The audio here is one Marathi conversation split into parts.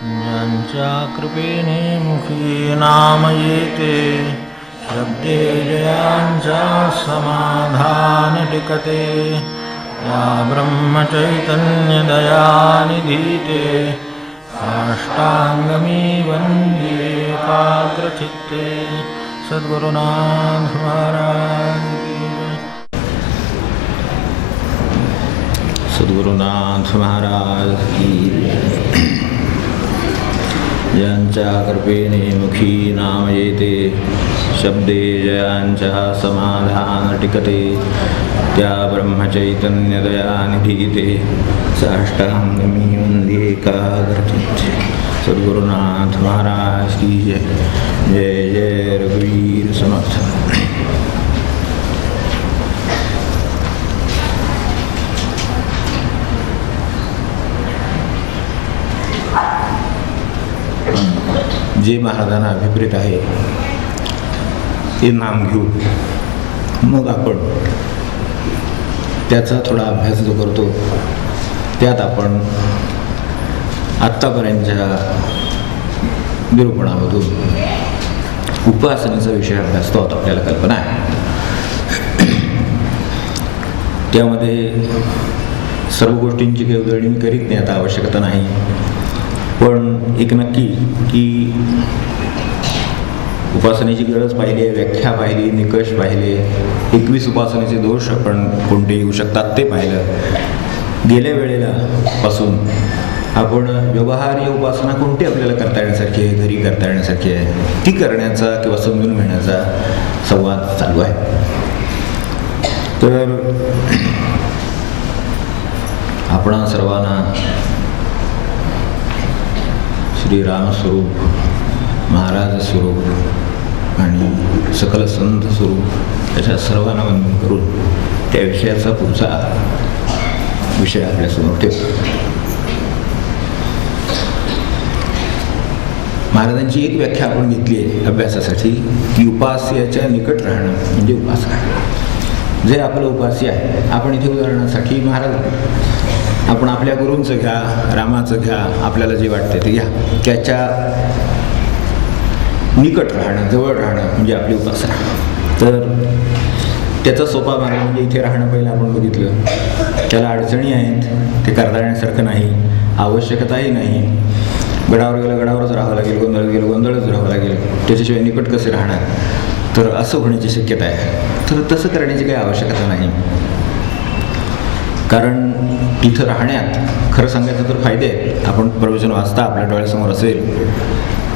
ज्यांच्या कृपेने मुखी नाम येते, शब्दे जयांच्या समाधान टिकते. या ब्रह्मचैतन्य दयानिधीते, साष्टांगमी वंदे एकाग्रचित्ते. सद्गुरुनाथ महाराज की जय. सद्गुरुनाथ महाराज की जय. ज्यांच्या कृपेने मुखी नाम येते, शब्दे जयांच्या समाधान टिकते. त्या ब्रह्मचैतन्य दयानिधीते, साष्टांगमी वंदे एकाग्रचित्ते. सद्गुरुनाथ महाराज की जय. जय जय रघुवीर समर्थ. जे महाराजांना अभिप्रेत आहे ते नाम घेऊ, मग आपण त्याचा थोडा अभ्यास जो करतो, त्यात आपण आत्तापर्यंतच्या निरूपणामधून उपासनेचा विषय अभ्यासतो आहोत. आपल्याला कल्पना आहे त्यामध्ये सर्व गोष्टींची काही उजळणी मी करीत नाही, आता आवश्यकता नाही. पण एक नक्की की उपासनेची गरज पाहिली आहे, व्याख्या पाहिली, निकष पाहिले, 21 उपासनेचे दोष आपण कोणते येऊ शकतात ते पाहिलं. गेल्या वेळेला पासून आपण व्यवहार्य उपासना कोणती आपल्याला करता येण्यासारखी आहे, घरी करता येण्यासारखी आहे, ती करण्याचा किंवा समजून घेण्याचा संवाद चालू आहे. तर आपण सर्वांना श्रीराम स्वरूप, महाराज स्वरूप आणि सकल संत स्वरूप याच्या सर्वांना वंदन करून त्या विषयाचा पुढचा विषय आपल्यासमोर ठेवतो. महाराजांची एक व्याख्या आपण घेतली आहे अभ्यासासाठी की उपास्याच्या निकट राहणं म्हणजे उपासना. जे आपलं उपास्य आहे, आपण इथे उदाहरणासाठी महाराज आपण आपल्या गुरूंचं घ्या, रामाचं घ्या, आपल्याला जे वाटतं ते घ्या, त्याच्या निकट राहणं, जवळ राहणं म्हणजे आपली उपासना. तर त्याचा सोपा मार्ग म्हणजे इथे राहणं. पहिलं आपण बघितलं त्याला अडचणी आहेत, ते करता येण्यासारखं नाही, आवश्यकताही नाही. गडावर गेलं गडावरच राहावं लागेल, गोंधळात गेलं गोंधळच राहावं लागेल, त्याच्याशिवाय निकट कसे राहणार, तर असं होण्याची शक्यता आहे. तर तसं करण्याची काही आवश्यकता नाही, कारण तिथं राहण्यात खरं सांगायचं तर फायदे आहेत. आपण प्रवचन वाचता आपल्या डोळ्यासमोर असेल,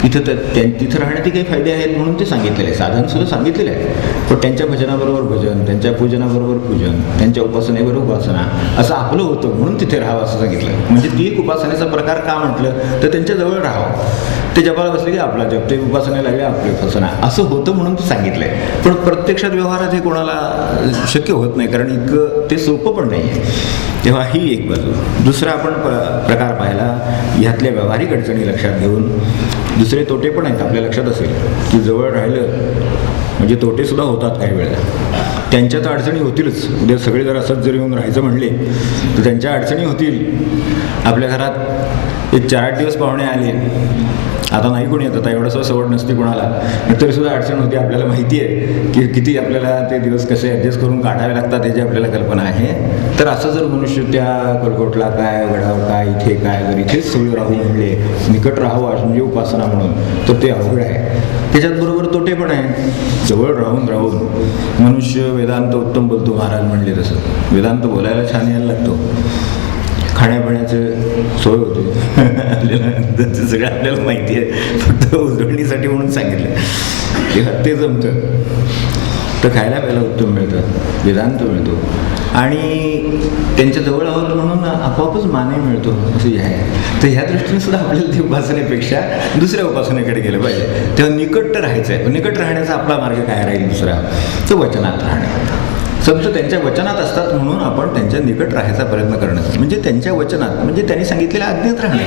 तिथं राहण्याचे काही फायदे आहेत म्हणून ते सांगितलेले आहे, साधनसुद्धा सांगितलेले आहे. पण त्यांच्या भजनाबरोबर भजन, त्यांच्या पूजनाबरोबर पूजन, त्यांच्या उपासनेबरोबर उपासना असं आपलं होतं म्हणून तिथे राहावं असं सांगितलं. म्हणजे ती एक उपासनेचा प्रकार का म्हटलं तर त्यांच्याजवळ राहावं. ते जपाला बसले की आपला जप, ते उपासनेला लागले आपली उपासना असं होतं म्हणून ते सांगितलं आहे. पण प्रत्यक्षात व्यवहारात हे कोणाला शक्य होत नाही, कारण इतकं ते सोपं पण नाही आहे. तेव्हा ही एक बाजू. दुसरा आपण प्रकार पाहिला, ह्यातल्या व्यावहारिक अडचणी लक्षात घेऊन दुसरे तोटे पण आहेत. आपल्या लक्षात असेल की जवळ राहिलं म्हणजे तोटेसुद्धा होतात काही वेळेला. त्यांच्या तर अडचणी होतीलच. उद्या सगळे जर असंच जर येऊन राहायचं म्हणले तर त्यांच्या अडचणी होतील. आपल्या घरात एक 4-8 दिवस पाहुणे आले, आता नाही कोणी येत, आता एवढंसं सवड नसते कोणाला, तरीसुद्धा अडचण होती. आपल्याला माहिती आहे की किती आपल्याला ते दिवस कसे ॲडजस्ट करून काढावे लागतात याची आपल्याला कल्पना आहे. तर असं जर मनुष्य त्या कलकोटला काय, गडावर काय, इथे काय, जर इथेच सगळे राहू म्हणले, निकट राहावं म्हणजे उपासना म्हणून, तर ते अवघड आहे. त्याच्याचबरोबर तोटे पण आहे. जवळ राहून मनुष्य वेदांत उत्तम बोलतो, महाराज म्हणले तसं. वेदांत बोलायला छान यायला लागतो, खाण्यापिण्याचं सोय होते आपल्याला, सगळं आपल्याला माहिती आहे, फक्त उजळणीसाठी म्हणून सांगितलं. तेव्हा ते जमतं, तर खायला प्यायला उत्तम मिळतं, वेदांत मिळतो आणि त्यांच्या जवळ आहोत म्हणून आपोआपच मानही मिळतो असं हे आहे. तर ह्या दृष्टीने सुद्धा आपल्याला ती उपासनेपेक्षा दुसऱ्या उपासनेकडे गेलं पाहिजे. तेव्हा निकट राहायचं आहे. निकट राहण्याचा आपला मार्ग काय राहील दुसरा, तो वचनात राहणे. संत त्यांच्या वचनात असतात म्हणून आपण त्यांच्या निकट राहायचा प्रयत्न करणं, म्हणजे त्यांच्या वचनात म्हणजे त्यांनी सांगितलेल्या आज्ञेत राहणे.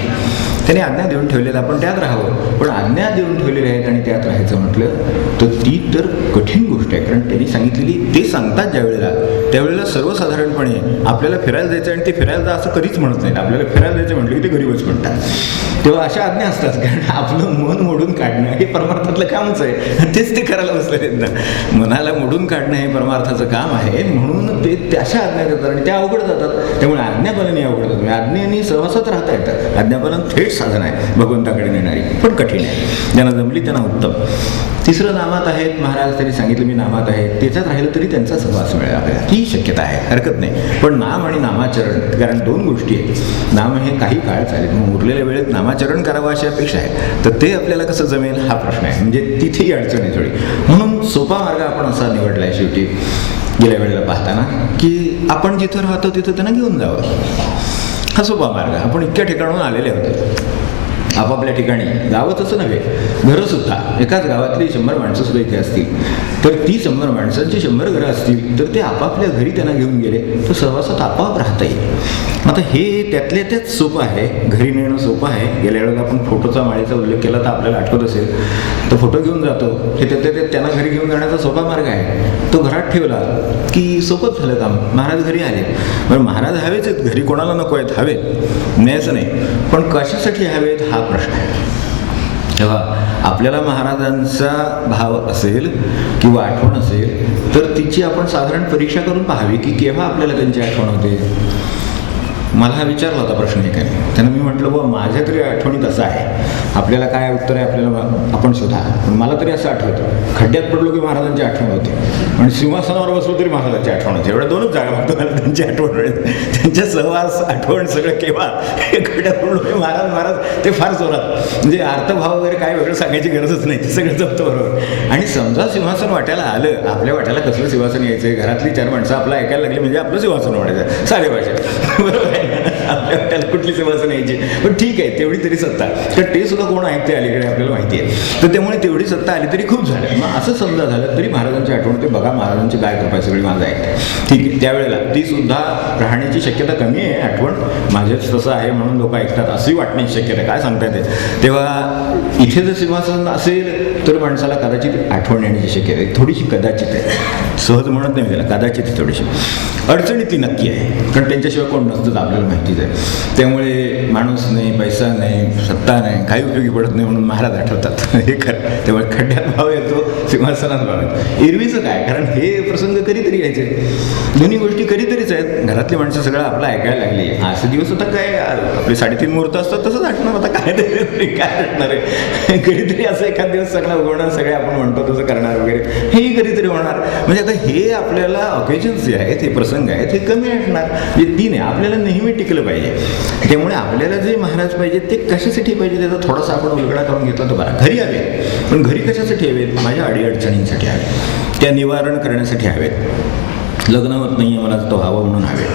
त्याने आज्ञा देऊन ठेवलेल्या, आपण त्यात राहावं. पण आज्ञा देऊन ठेवलेल्या आहेत आणि त्यात राहायचं म्हटलं तर ती तर कठीण गोष्ट आहे. कारण त्यांनी सांगितलेली ते सांगतात ज्या वेळेला, त्यावेळेला सर्वसाधारणपणे आपल्याला फिरायला जायचं आणि ते फिरायला जा असं कधीच म्हणत नाहीत. आपल्याला फिरायला जायचं म्हटलं की ते गरीबच म्हणतात. तेव्हा अशा आज्ञा असतात. कारण आपलं मन मोडून काढणं हे परमार्थातलं कामच आहे. तेच ते करायला बसले ना. मनाला मोडून काढणं हे परमार्थाचं काम आहे. म्हणून ते अशा आज्ञा देतात आणि त्या अवघड जातात. त्यामुळे आज्ञापालन हे अवघड जातं. आज्ञेने सहवासात राहता येतात. आज्ञापालन थेट साधन आहे भगवंताकडे नेणारी, पण कठीण आहे. ज्यांना जमली त्यांना उत्तम. तिसरं नामात आहेत महाराज, त्यांनी सांगितलं मी नामात आहे, त्याच्यात राहिलं तरी त्यांचा सहवास मिळेल आपल्याला, ही शक्यता आहे, हरकत नाही. पण नाम आणि नामाचरण, कारण दोन गोष्टी आहेत. नाम हे काही काळ चालेल, मग उरलेल्या वेळेत नामाचरण करावं अशी अपेक्षा आहे. तर ते आपल्याला कसं जमेल हा प्रश्न आहे. म्हणजे तिथेही अडचण आहे थोडी. म्हणून सोपा मार्ग आपण असा निवडला आहे शेवटी गेल्या वेळेला पाहताना, की आपण जिथं राहतो तिथं त्यांना घेऊन जावं. हा सोपा मार्ग. आपण इतक्या ठिकाणाहून आलेले होते आपापल्या ठिकाणी. गावच असं नव्हे, घरंसुद्धा. एकाच गावातली 100 माणसंसुद्धा इथे असतील तर ती 100 माणसांची 100 घरं असतील तर ते आपापल्या घरी त्यांना घेऊन गेले तर सहवासात आपोआप राहता येईल. आता हे त्यातल्या त्यात सोपं आहे. घरी नेणं सोपं आहे. गेल्या वेळेला आपण फोटोचा माळीचा उल्लेख केला तर आपल्याला आठवत असेल. तर फोटो घेऊन जातो हे त्यातल्या त्यात त्यांना घरी घेऊन जाण्याचा सोपा मार्ग आहे. तो घरात ठेवला की सोपंच झालं काम. महाराज घरी आले, पण महाराज हवेच आहेत घरी, कोणाला नको आहेत, हवेत न्यायचं नाही. पण कशासाठी हवेत हा प्रश्न आहे. तेव्हा आपल्याला महाराजांचा भाव असेल किंवा आठवण असेल तर तिची आपण साधारण परीक्षा करून पाहावी की केव्हा आपल्याला त्यांची आठवण होते. मला हा विचारला होता प्रश्न एकाने. त्यांना मी म्हटलं बुवा माझ्या तरी आठवणीत असं आहे, आपल्याला काय उत्तर आहे आपल्याला आपण शोधा. पण मला तरी असं आठवतं खड्ड्यात पडलो की महाराजांची आठवण होते आणि सिंहासनावर बसलो तरी महाराजांची आठवण होते. एवढ्या दोनच जागा फक्त मला त्यांची आठवण मिळेल. त्यांच्या सहवास आठवण सगळं केव्हा खड्ड्यात पडलो की महाराज ते फार जोरात. म्हणजे अर्थभाव वगैरे काय वेगळं सांगायची गरजच नाही, ते सगळं जमतं बरोबर. आणि समजा सिंहासन वाट्याला आलं, आपल्या वाट्याला कसलं सिंहासन यायचं, घरातली 4 माणसं आपलं ऐकायला लागली म्हणजे आपलं सिंहासन वाटायचं सारे भाषा बरोबर आहे. आपल्या वाट्याला कुठली सिंहासन यायची, पण ठीक आहे तेवढी तरी सत्ता, कारण ते सुद्धा कोण ऐकते अलीकडे आपल्याला माहिती आहे. तर त्यामुळे तेवढी सत्ता आली तरी खूप झालं. मग असं समजा झालं तरी महाराजांची आठवण होते. बघा महाराजांची काय कृपा सगळी माझं ऐकते, ठीक आहे. त्यावेळेला ती सुद्धा राहण्याची शक्यता कमी आहे. आठवण माझ्याच तसं आहे म्हणून लोक ऐकतात अशी वाटण्याची शक्यता काय सांगता येते. तेव्हा इथे जर सिंहासन असेल तर माणसाला कदाचित आठवण येण्याची शक्यता आहे, थोडीशी कदाचित आहे. सहज म्हणत नाही त्याला, कदाचित थोडीशी. अडचणी ती नक्की आहे, कारण त्यांच्याशिवाय कोण नसतं आपल्याला माहितीच आहे. त्यामुळे माणूस नाही, पैसा नाही, सत्ता नाही, काही उपयोगी पडत नाही म्हणून महाराज आठवतात हे खरं. त्यामुळे खड्ड्यात भाव येतो, सिंहासनात भाव येतो. एरवीचं काय, कारण हे प्रसंग कधीतरी यायचे, दोन्ही गोष्टी कधीतरीच आहेत. घरातली माणसं सगळं आपलं ऐकायला लागली. असे दिवस आता काय आपले 3.5 मुहूर्त असतात तसंच आठवणार. आता काय तरी काय आठणार आहे. कधीतरी असं एखाद दिवस सगळं उगवणार, सगळे आपण म्हणतो तसं करणार वगैरे, हेही कधीतरी होणार. म्हणजे आता हे आपल्याला ऑकेजन्स जे आहेत, हे प्रसंग आहेत, हे कमी आठणार. म्हणजे ती नाही, आपल्याला नेहमी टिकलं पाहिजे. त्यामुळे आपल्याला जे महाराज पाहिजे ते कशासाठी पाहिजे त्याचा थोडासा आपण उलगडा करून घेतला तर बरा. घरी हवे, पण घरी कशासाठी हवेत, माझ्या अडीअडचणींसाठी हवे, त्या निवारण करण्यासाठी हवेत. लग्न होत नाही मला तो व्हावं म्हणून हवे,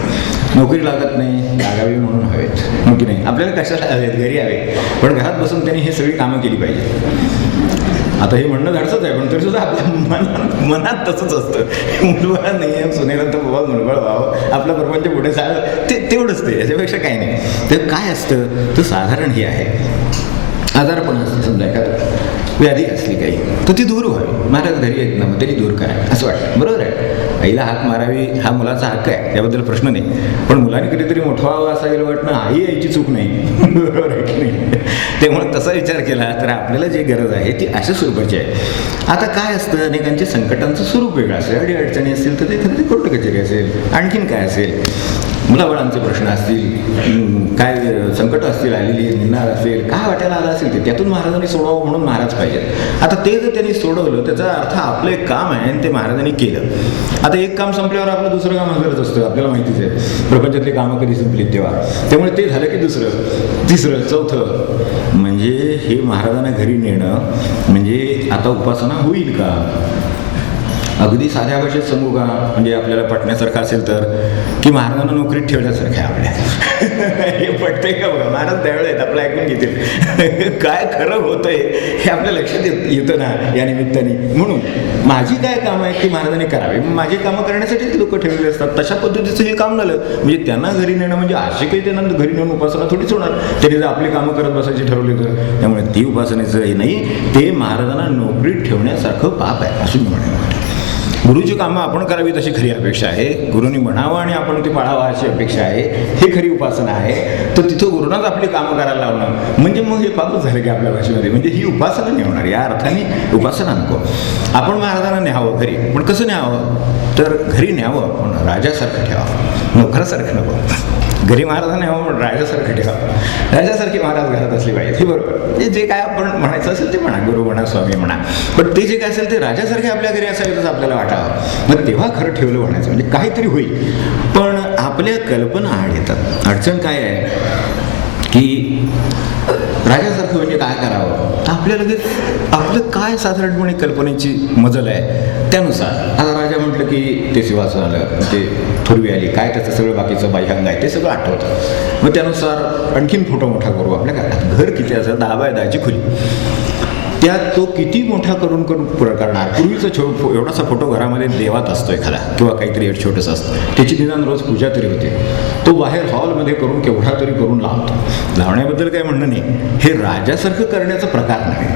नोकरी लागत नाही लागावी म्हणून हवेत, हो की नाही. आपल्याला कशाला हवेत, घरी हवे, पण घरात बसून त्यांनी हे सगळी कामं केली पाहिजेत. आता हे म्हणणं धाडसंच आहे, पण तरी सुद्धा आपल्या मनात तसंच असतं. मुलबाळ नाही आहे, सुनेला तर बाबा मुलबाळ व्हावं, आपल्या प्रपंच पुढे चाललं, ते तेवढंच ते, याच्यापेक्षा काही नाही. तर काय असतं तर साधारण हे आहे, आजारपण असतं समजा, एखादं व्याधी असली काही तर ती दूर व्हावी. महाराज घरी येत ना, मग तरी दूर करा असं वाटतं. बरोबर आहे, आईला हाक मारावी हा मुलाचा हक्क आहे, त्याबद्दल प्रश्न नाही. पण मुलाने कधीतरी मोठं व्हावं असं गेलं वाटणं आई यायची चूक नाही. बरोबर आहे की नाही. त्यामुळे तसा विचार केला तर आपल्याला जी गरज आहे ती अशा स्वरूपाची आहे. आता काय असतं, अनेकांच्या संकटांचं स्वरूप वेगळं असेल. अडीअडचणी असतील तर ते एखादी कोर्ट कचेरी असेल, आणखीन काय असेल, मुलाबाळांचे प्रश्न असतील, काय संकट असतील आलेली, निंदा असेल, काय वाटायला आलं असेल ते त्यातून महाराजांनी सोडावं म्हणून महाराज पाहिजेत. आता ते जर त्यांनी सोडवलं त्याचा अर्थ आपलं एक काम आहे आणि ते महाराजांनी केलं. आता एक काम संपल्यावर आपलं दुसरं काम हजरच असतं, आपल्याला माहितीच आहे. प्रपंचातली कामं कधी संपलीत तेव्हा. त्यामुळे ते झालं की दुसरं, तिसरं, चौथं. म्हणजे हे महाराजांना घरी नेणं म्हणजे आता उपासना होईल का, अगदी साध्या भाषेत सांगू का, म्हणजे आपल्याला पटण्यासारखं असेल तर, की महाराजांना नोकरीत ठेवण्यासारखं आहे आपल्या. हे पटतंय का बघा, महाराज त्यावेळेस आपलं ऐकून घेतील. काय खरं होतंय हे आपल्या लक्षात येतं ना या निमित्ताने. म्हणून माझी काय कामं आहेत ती महाराजांनी करावी, माझी कामं करण्यासाठीच लोक ठेवलेले असतात. तशा पद्धतीचं हे काम झालं. म्हणजे त्यांना घरी नेणं म्हणजे असे काही त्यांना घरी नेऊन उपासना थोडीच होणार, त्यांनी जर आपली कामं करत बसायची ठरवली तर. त्यामुळे ती उपासनेचं हे नाही, ते महाराजांना नोकरीत ठेवण्यासारखं पाप आहे असं मी म्हणेन. गुरुची कामं आपण करावी तशी खरी अपेक्षा आहे, गुरुनी म्हणावं आणि आपण ते पाळावं अशी अपेक्षा आहे, हे खरी उपासना आहे. तर तिथं गुरुनाच आपली कामं करायला लावणं म्हणजे मग हे पापच झालं की आपल्या भाषेमध्ये. म्हणजे ही उपासना नाही होणार, या अर्थाने उपासना नको. आपण महाराजांना न्यावं घरी, पण कसं न्यावं तर घरी न्यावं पण राजासारखं ठेवावं, नोकरासारखं नको. घरी महाराजांना न्यावं पण राजासारखं ठेवावं, राजासारखे महाराज घरात असले पाहिजे. हे बरोबर, जे काय आपण म्हणायचं असेल ते म्हणा, गुरु म्हणा, स्वामी म्हणा, पण ते जे काय असेल ते राजासारखे आपल्या घरी असावेतच आपल्याला वाटावं. मग तेव्हा खरं ठेवलं म्हणायचं, म्हणजे काहीतरी होईल. पण आपल्या कल्पना आड येतात. अडचण काय आहे की राजासारखं म्हणजे काय करावं, तर आपल्या लगेच आपलं काय साधारणपणे कल्पनेची मजल आहे त्यानुसार. आता राजा म्हटलं की ते सिंहासन आलं, ते थोरवी आली, काय त्याचं सगळं बाकीचं बाह्यांग आहे ते सगळं आठवतं. मग त्यानुसार आणखीन फोटो मोठा करू. आपल्या घरात घर किती असं 10 बाय 10ची खोली, त्यात तो किती मोठा करून पुरं करणार. पूर्वीचा एवढासा फोटो घरामध्ये देवात असतो एखादा, किंवा काहीतरी एक छोटंसं असतं, त्याची निदान रोज पूजा तरी होते. तो बाहेर हॉलमध्ये करून केवढा तरी करून लावतो. लावण्याबद्दल काही म्हणणं नाही, हे राजासारखं करण्याचा प्रकार नाही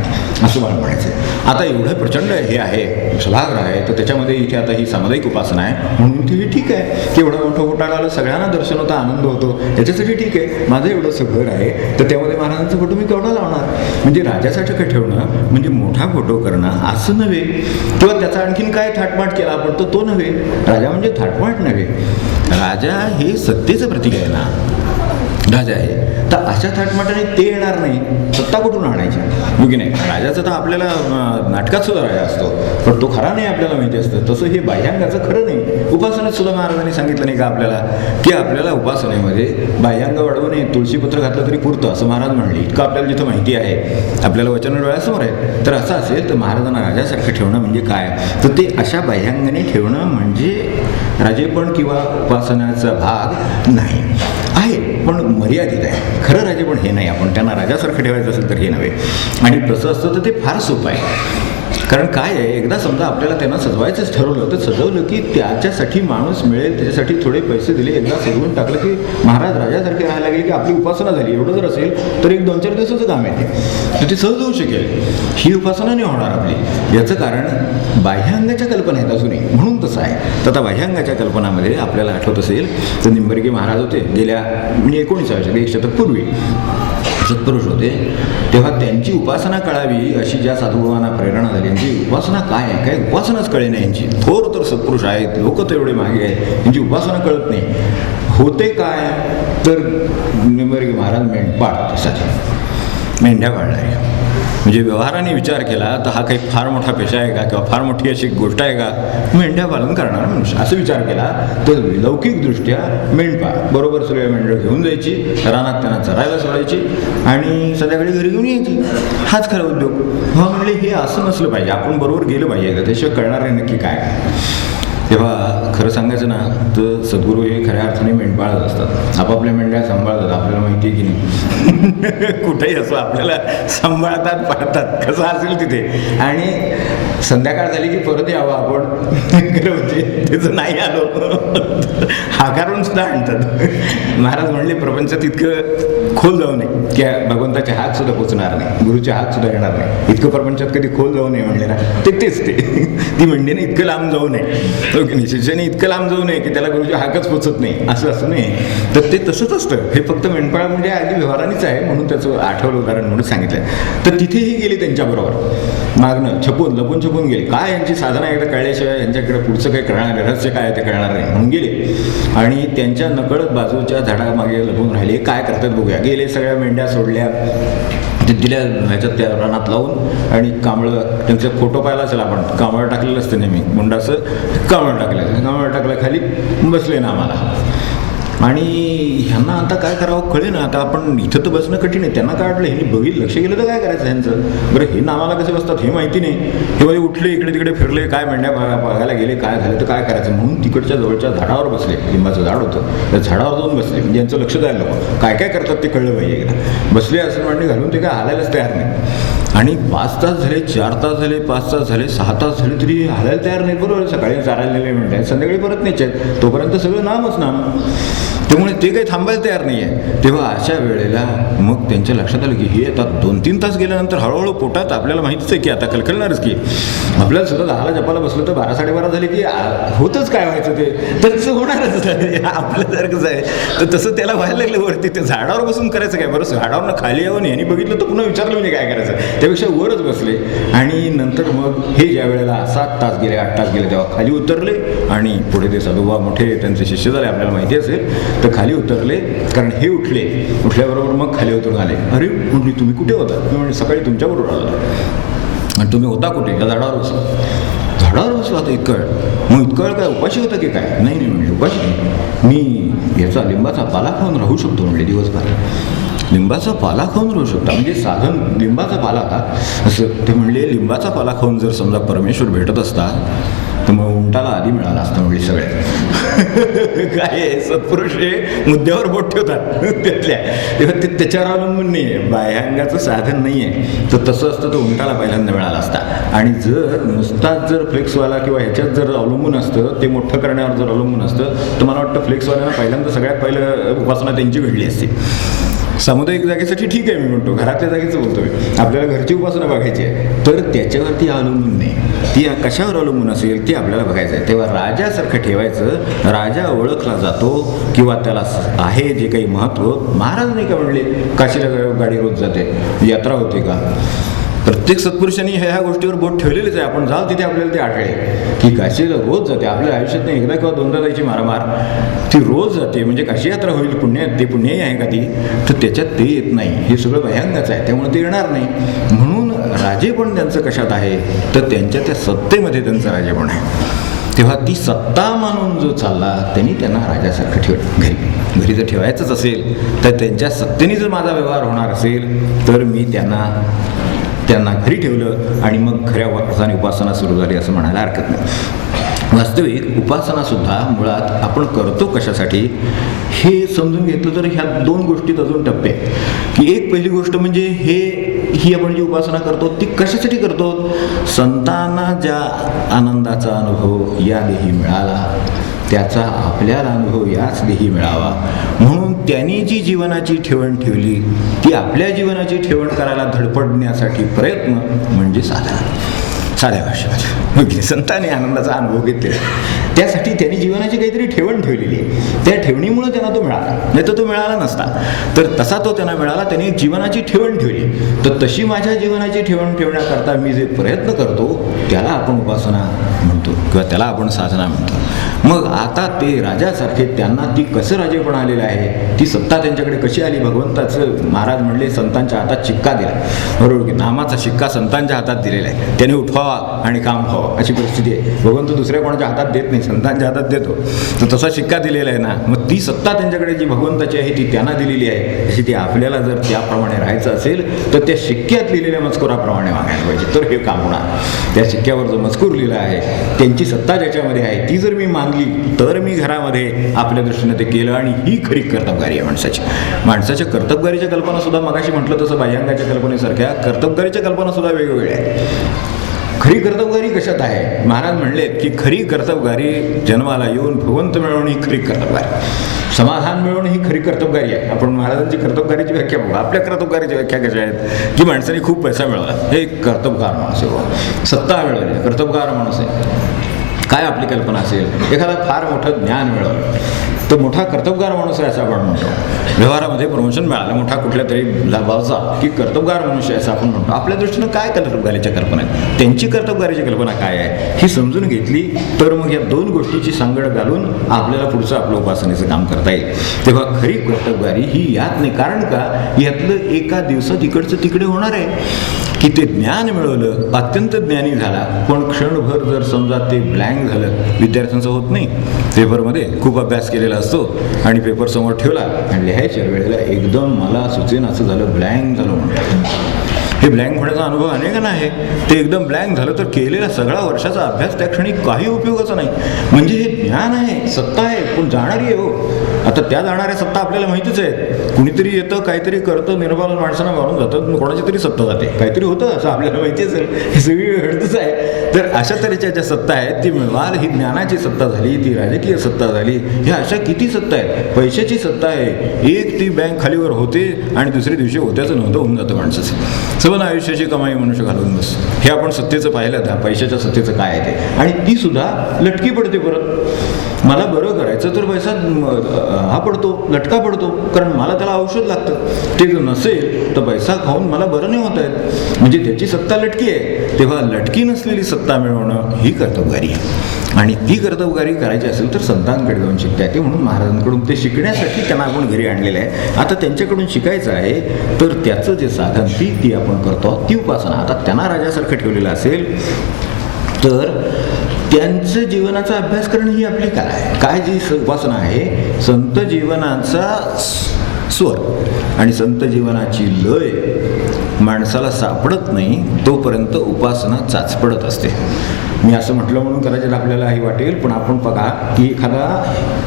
असं मला म्हणायचं. आता एवढं प्रचंड हे आहे, सभागृह आहे, तर त्याच्यामध्ये इथे आता ही सामुदायिक उपासना आहे म्हणून ते ठीक आहे की एवढं मोठं फोटो आलं, सगळ्यांना दर्शन होतं, आनंद होतो, याच्यासाठी ठीक आहे. माझं एवढंसं घर आहे तर त्यामध्ये महाराजांचा फोटो मी केवढा लावणार. म्हणजे राजासारखं ठेवणं म्हणजे मोठा फोटो करणं असं नव्हे, किंवा त्याचा आणखीन काय थाटमाट केला आपण तर तो नव्हे. राजा म्हणजे थाटमाट नव्हे, राजा हे सत्तेचं प्रतीक आहे ना, राजा आहे. तर अशा थाटमाटाने ते येणार नाही, सत्ता कुठून आणायची की नाही. राजाचं तर आपल्याला नाटकात सुद्धा राजा असतो, पण तो खरा नाही आपल्याला माहिती असतं. तसं हे बाह्यांगाचं खरं नाही. उपासनेत सुद्धा महाराजांनी सांगितलं नाही का आपल्याला, की आपल्याला उपासनेमध्ये बाह्यांग वाढवू नये, तुळशीपत्र घातलं तरी पुरतं असं महाराज म्हणले. इतकं आपल्याला जिथं माहिती आहे, आपल्याला वचन डोळ्यासमोर आहे. तर असं असेल तर महाराजांना राजासारखं ठेवणं म्हणजे काय, तर ते अशा बाह्यांगाने ठेवणं म्हणजे राजेपण किंवा उपासनाचा भाग नाही आहे, पण मर्यादित आहे. खरं राजेपण हे नाही. आपण त्यांना राजासारखं ठेवायचं असेल तर हे नव्हे. आणि तसं असतं तर ते फार सोपं आहे. कारण काय आहे, एकदा समजा आपल्याला त्यांना सजवायचंच ठरवलं तर सजवलं की त्याच्यासाठी माणूस मिळेल, त्याच्यासाठी थोडे पैसे दिले, एकदा सजवून टाकलं की महाराज राजासारखे राहायला लागले की आपली उपासना झाली. एवढं जर असेल तर एक 2-4 दिवसाचं काम आहे तर ते सहज होऊ शकेल. ही उपासना नाही होणार आपली. याचं कारण बाह्यांगाच्या कल्पना आहेत अजूनही, म्हणून तसं आहे. तर आता बाह्यांगाच्या कल्पनामध्ये आपल्याला आठवत असेल तर निंबर्गे महाराज होते गेल्या म्हणजे 19व्या शतकात, 1 शतक पूर्वी सत्पुरुष होते. तेव्हा त्यांची उपासना कळावी अशी ज्या साधुभावांना प्रेरणा झाली. यांची उपासना काय आहे, काय उपासनाच कळे नाही यांची. थोर तर सत्पुरुष आहेत, लोक तर एवढे मागे आहेत, यांची उपासना कळत नाही. होते काय तर निंबर्गे महाराज मेंढपाळसाठी मेंढ्या पाळणारे. म्हणजे व्यवहाराने विचार केला तर हा काही फार मोठा पेशा आहे का, किंवा फार मोठी अशी गोष्ट आहे का, मेंढ्या पालन करणारा मनुष्य असं विचार केला तर लौकिकदृष्ट्या मेंढपाळ बरोबर सगळ्या मेंढ्या घेऊन जायची, रानात त्यांना चरायला सोडायची आणि संध्याकाळी घरी घेऊन यायची. हाच खरा उद्योग. हा म्हणले हे असं नसलं पाहिजे, आपण बरोबर गेलं पाहिजे का, त्याशिवाय कळणार नाही नक्की काय. तेव्हा खरं सांगायचं ना तर सद्गुरू हे खऱ्या अर्थाने मेंढपाळच असतात. आपापल्या मेंढ्या सांभाळतात, आपल्याला माहिती आहे की नाही. कुठेही असो आपल्याला सांभाळतात, पाळतात, कसं असेल तिथे. आणि संध्याकाळ झाली की परत यावं आपण, खरं म्हणजे त्याचं नाही आलो हाकारून सुद्धा आणतात. महाराज म्हणले प्रपंचात इतकं खोल जाऊ नये की भगवंताचे हात सुद्धा पोचणार नाही, गुरुचे हात सुद्धा येणार नाही. इतकं प्रपंचात कधी खोल जाऊ नये म्हणले ना, तेच ते ती म्हणणे इतकं लांब जाऊ नये, शिष्याने इतकं लांब जाऊ नये की त्याला गुरुची हाकच पोचत नाही असं असू नये. तर ते तसंच असतं. हे फक्त मेंढपाळ म्हणजे अगदी व्यवहारानेच आहे म्हणून त्याचं आठवलं उदाहरण म्हणून सांगितलं. तर तिथेही गेली त्यांच्याबरोबर मागणं छपून लपून छपून गेले. काय यांची साधना एकदा कळल्याशिवाय यांच्याकडे पुढचं काही कळणार, रहस्य काय ते कळणार नाही म्हणून गेले. आणि त्यांच्या नकळत बाजूच्या झाडामागे लपून राहिले. काय करतात बघूया. गेले, सगळ्या मेंढ्या सोडल्या, ते दिल्या ह्याच्यात त्या रानात लावून. आणि कांबळं त्यांचा फोटो पाहिला असेल आपण, कांबळं टाकलेलं असतं नेहमी, मुंडाचं कांबळं टाकलं, कांबळं टाकलं खाली बसले ना आम्हाला. आणि ह्यांना आता काय करावं कळे ना. आता आपण इथं तर बसणं कठीण आहे. त्यांना काय वाटलं ह्यांनी बघितलं लक्ष गेलं तर काय करायचं ह्यांचं. बरं हे नावाला कसे बसतात हे माहिती नाही. हे मध्ये उठले इकडे तिकडे फिरले काय मेंढ्या बघायला गेले काय झालं तर काय करायचं म्हणून तिकडच्या जवळच्या झाडावर बसले. लिंबाचं झाड होतं त्या झाडावर जाऊन बसले. म्हणजे यांचं लक्ष द्यायला नको काय काय करतात ते कळलं पाहिजे एकदा. बसले असं मांडणी घालून ते काय हालायलाच तयार नाही. आणि 5 तास झाले 4 तास झाले 5 तास झाले 6 तास झाले तरी हालायला तयार नाही. बरोबर सकाळी चारायला म्हणतात संध्याकाळी परत न्यायचे आहेत तोपर्यंत सगळं नामच नाम. त्यामुळे ते काही थांबायला तयार नाही आहे. तेव्हा अशा वेळेला मग त्यांच्या लक्षात आलं की हे आता 2-3 तास गेल्यानंतर हळूहळू पोटात आपल्याला माहितीच आहे की आता कलकलणारच की आपल्याला सुद्धा 10ला जपाला बसलं तर 12-12:30 झाले की होतच काय व्हायचं ते तर तसं होणारच आपल्यासारखंच आहे. तर तसं त्याला व्हायला लागलं वरती ते झाडावर बसून करायचं काय. बरं झाडावरनं खाली यावं यांनी बघितलं तर पुन्हा विचारलं म्हणजे काय करायचं त्यापेक्षा वरच बसले. आणि नंतर मग हे ज्या वेळेला 7 तास गेले 8 तास गेले तेव्हा खाली उतरले आणि पुढे ते साधुबा मोठे त्यांचे शिष्य झाले आपल्याला माहिती असेल तर खाली उतरले. कारण हे उठल्याबरोबर मग खाली उतरून आले. अरे म्हटली तुम्ही कुठे होता. मी म्हणजे सकाळी तुमच्याबरोबर आलो. आणि तुम्ही होता कुठे त्या झाडावर बसला. झाडावर बसला होता इतकं वेळ. मग इतकं वेळ काय उपाशी होता की काय. नाही नाही म्हणजे उपाशी नाही. मी याचा लिंबाचा पाला खाऊन राहू शकतो म्हणजे दिवसभर. लिंबाचा पाला खाऊन राहू शकता म्हणजे साधन लिंबाचा पाला का असं ते म्हणले. लिंबाचा पाला खाऊन जर समजा परमेश्वर भेटत असता तर मग उंटाला आधी मिळाला असतं म्हणजे सगळ्या काय सत्पुरुष हे मुद्द्यावर बोट ठेवतात त्यातल्या. तेव्हा ते त्याच्यावर अवलंबून नाही आहे बाह्यांगाचं साधन नाही आहे. तर तसं असतं तर उंटाला पहिल्यांदा मिळाला असता. आणि जर नुसताच जर फ्लेक्सवाला किंवा ह्याच्यात जर अवलंबून असतं ते मोठं करण्यावर जर अवलंबून असतं तर मला वाटतं फ्लेक्सवाल्यांना पहिल्यांदा सगळ्यात पहिलं उपासना त्यांची घडली असते. सामुदायिक जागेसाठी ठीक आहे मी म्हणतो घरातल्या जागेचं बोलतो मी. आपल्याला घरची उपासना बघायची आहे तर त्याच्यावरती अवलंबून नाही. ती कशावर अवलंबून असेल ते आपल्याला बघायचं आहे. तेव्हा राजासारखं ठेवायचं. राजा ओळखला जातो किंवा त्याला आहे जे काही महत्त्व. महाराज नाही का म्हणले काशीला गाडी रोज जाते यात्रा होते का. प्रत्येक सत्पुरुषांनी ह्या गोष्टीवर बोट ठेवलेलीच आहे. आपण जाल तिथे आपल्याला ते आढळेल की काशीला रोज जाते. आपल्या आयुष्यात नाही एकदा किंवा दोनदा जायची मारामार ती रोज जाते म्हणजे काशी यात्रा होईल पुण्य ते पुण्यही आहे का ती तर त्याच्यात ते येत नाही. हे सगळं भयांगाचं आहे त्यामुळे ते येणार नाही. म्हणून राजेपण त्यांचं कशात आहे तर त्यांच्या त्या सत्तेमध्ये त्यांचं राजेपण आहे. तेव्हा ती सत्ता मानून जो चालला त्यांनी त्यांना राजासारखं ठेवलं. घरी जर ठेवायचंच असेल तर त्यांच्या सत्तेने जर माझा व्यवहार होणार असेल तर मी त्यांना घरी ठेवलं आणि मग खऱ्या अर्थाने उपासना सुरू झाली असं म्हणायला हरकत नाही. वास्तविक उपासनासुद्धा मुळात आपण करतो कशासाठी हे समजून घेतलं तर ह्या 2 गोष्टीत अजून टप्पे की एक पहिली गोष्ट म्हणजे ही आपण जी उपासना करतो ती कशासाठी करतो. संतांना ज्या आनंदाचा अनुभव या देही मिळाला त्याचा आपल्याला अनुभव याच देही मिळावा म्हणून त्यांनी जी जीवनाची ठेवण ठेवली ती आपल्या जीवनाची ठेवण करायला धडपडण्यासाठी प्रयत्न म्हणजे साधना. साध्या भाषेमध्ये संतांनी आनंदाचा अनुभव घेतलेला त्यासाठी त्यांनी जीवनाची काहीतरी ठेवण ठेवलेली आहे. त्या ठेवणीमुळे त्यांना तो मिळाला नाही तर तो मिळाला नसता. तर तसा तो त्यांना मिळाला. त्यांनी जीवनाची ठेवण ठेवली. तर तशी माझ्या जीवनाची ठेवण ठेवण्याकरता मी जे प्रयत्न करतो त्याला आपण उपासना म्हणतो किंवा त्याला आपण साधना म्हणतो. मग आता ते राजासारखे त्यांना ती कसं राजेपण आलेलं आहे ती सत्ता त्यांच्याकडे कशी आली. भगवंताचं महाराज म्हणले संतांच्या हातात शिक्का दिला. बरोबर की नामाचा शिक्का संतांच्या हातात दिलेला आहे. त्याने उठवावा आणि काम व्हावं अशी परिस्थिती आहे. भगवंत दुसऱ्या कोणाच्या हातात देत नाही संतांच्या हातात देतो. तर तसा शिक्का दिलेला आहे ना. मग ती सत्ता त्यांच्याकडे जी भगवंताची आहे ती त्यांना दिलेली आहे. अशी ती आपल्याला जर त्याप्रमाणे राहायचं असेल तर त्या शिक्क्यात लिहिलेल्या मजकुराप्रमाणे वागायला पाहिजे तर हे काम होणार. त्या शिक्क्यावर जो मजकूर लिहिला आहे त्यांची सत्ता ज्याच्यामध्ये आहे ती जर मी मानली तर मी घरामध्ये आपल्या दृष्टीने ते केलं. आणि ही खरी कर्तबगारी आहे माणसाची. माणसाच्या कर्तबगारीच्या कल्पना सुद्धा मगाशी म्हटलं तसं बाह्यांगाच्या कल्पनेसारख्या कर्तबगारीच्या कल्पना सुद्धा वेगवेगळ्या आहेत. खरी कर्तबगारी कशात आहे. महाराज म्हणलेत की खरी कर्तबगारी जन्माला येऊन भगवंत मिळवणं ही खरी कर्तबगारी. समाधान मिळवणं ही खरी कर्तबगारी आहे. आपण महाराजांची कर्तबगारीची व्याख्या बघू. आपल्या कर्तबगारीची व्याख्या कशा आहेत की माणसाने खूप पैसा मिळवला हे एक कर्तबगार माणूस आहे. सत्ता मिळवली कर्तबगार माणूस आहे. काय आपली कल्पना असेल एखादा फार मोठं ज्ञान मिळवलं तर मोठा कर्तबगार माणूस आहे असं आपण म्हणतो. व्यवहारामध्ये प्रमोशन मिळालं मोठा कुठल्या तरी लाभाचा की कर्तबगार मनुष्य असं आपण म्हणतो. आपल्या दृष्टीनं काय कर्तबगारीच्या कल्पना आहेत त्यांची कर्तबगारीची कल्पना काय आहे ही समजून घेतली तर मग या 2 गोष्टीची सांगड घालून आपल्याला पुढचं आपलं उपासनेचं काम करता येईल. तेव्हा खरी कर्तबगारी ही यात नाही. कारण का यातलं एका दिवसात इकडचं तिकडे होणार आहे. की ते ज्ञान मिळवलं, अत्यंत ज्ञानी झाला, पण क्षणभर जर समजा ते ब्लँक झालं, विद्यार्थ्यांचं होत नाही, पेपरमध्ये खूप अभ्यास केलेला असतो आणि पेपर समोर ठेवला आणि लिहायच्या वेळेला एकदम मला सुचेन असं झालं, ब्लँक झालं म्हणून. हे ब्लँक होण्याचा अनुभव अनेकांना आहे. ते एकदम ब्लँक झालं तर केलेला सगळा वर्षाचा अभ्यास त्या क्षणी काही उपयोगाचा नाही. म्हणजे हे ज्ञान आहे, सत्ता आहे, पण जाणारी आहे हो. आता त्या जाणाऱ्या सत्ता आपल्याला माहितीच आहे. कुणीतरी येतं, काहीतरी करतं, निर्मल माणसांना मारून जातं, कोणाची तरी सत्ता जाते, काहीतरी होतं असं आपल्याला माहिती असेल. ही सगळी घडतच आहे. तर अशा तऱ्हेच्या ज्या सत्ता आहेत ती मिळवाल, ही ज्ञानाची सत्ता झाली, ती राजकीय सत्ता झाली, ह्या अशा किती सत्ता आहेत. पैशाची सत्ता आहे, एक ती बँक खालीवर होते आणि दुसऱ्या दिवशी होत्याचं नव्हतं होऊन जातं माणसाचं. सबन आयुष्याची कमाई मनुष्य घालून बस. हे आपण सत्तेचं पाहिलं त्या पैशाच्या सत्तेचं काय आहे ते. आणि ती सुद्धा लटकी पडते परत. मला बरं करायचं तर पैसा हा पडतो, लटका पडतो, कारण मला त्याला औषध लागतं. ते जर नसेल तर पैसा खाऊन मला बरं नाही होत आहे. म्हणजे त्याची सत्ता लटकी आहे. तेव्हा लटकी नसलेली सत्ता मिळवणं ही कर्तबगारी आहे. आणि ती कर्तबगारी करायची असेल तर संतांकडे जाऊन शिकता येते. म्हणून महाराजांकडून ते शिकण्यासाठी त्यांना आपण घरी आणलेलं आहे. आता त्यांच्याकडून शिकायचं आहे तर त्याचं जे साधन ती आपण करतो, ती उपासना. आता त्यांना राजासारखं ठेवलेलं असेल तर त्यांचं जीवनाचा अभ्यास करणं ही आपली कला आहे. काय जी उपासना आहे, संत जीवनाचा स्वर आणि संत जीवनाची लय माणसाला सापडत नाही तोपर्यंत उपासना चाचपडत असते. मी असं म्हटलं म्हणून कदाचित आपल्यालाही वाटेल, पण आपण बघा की एखादा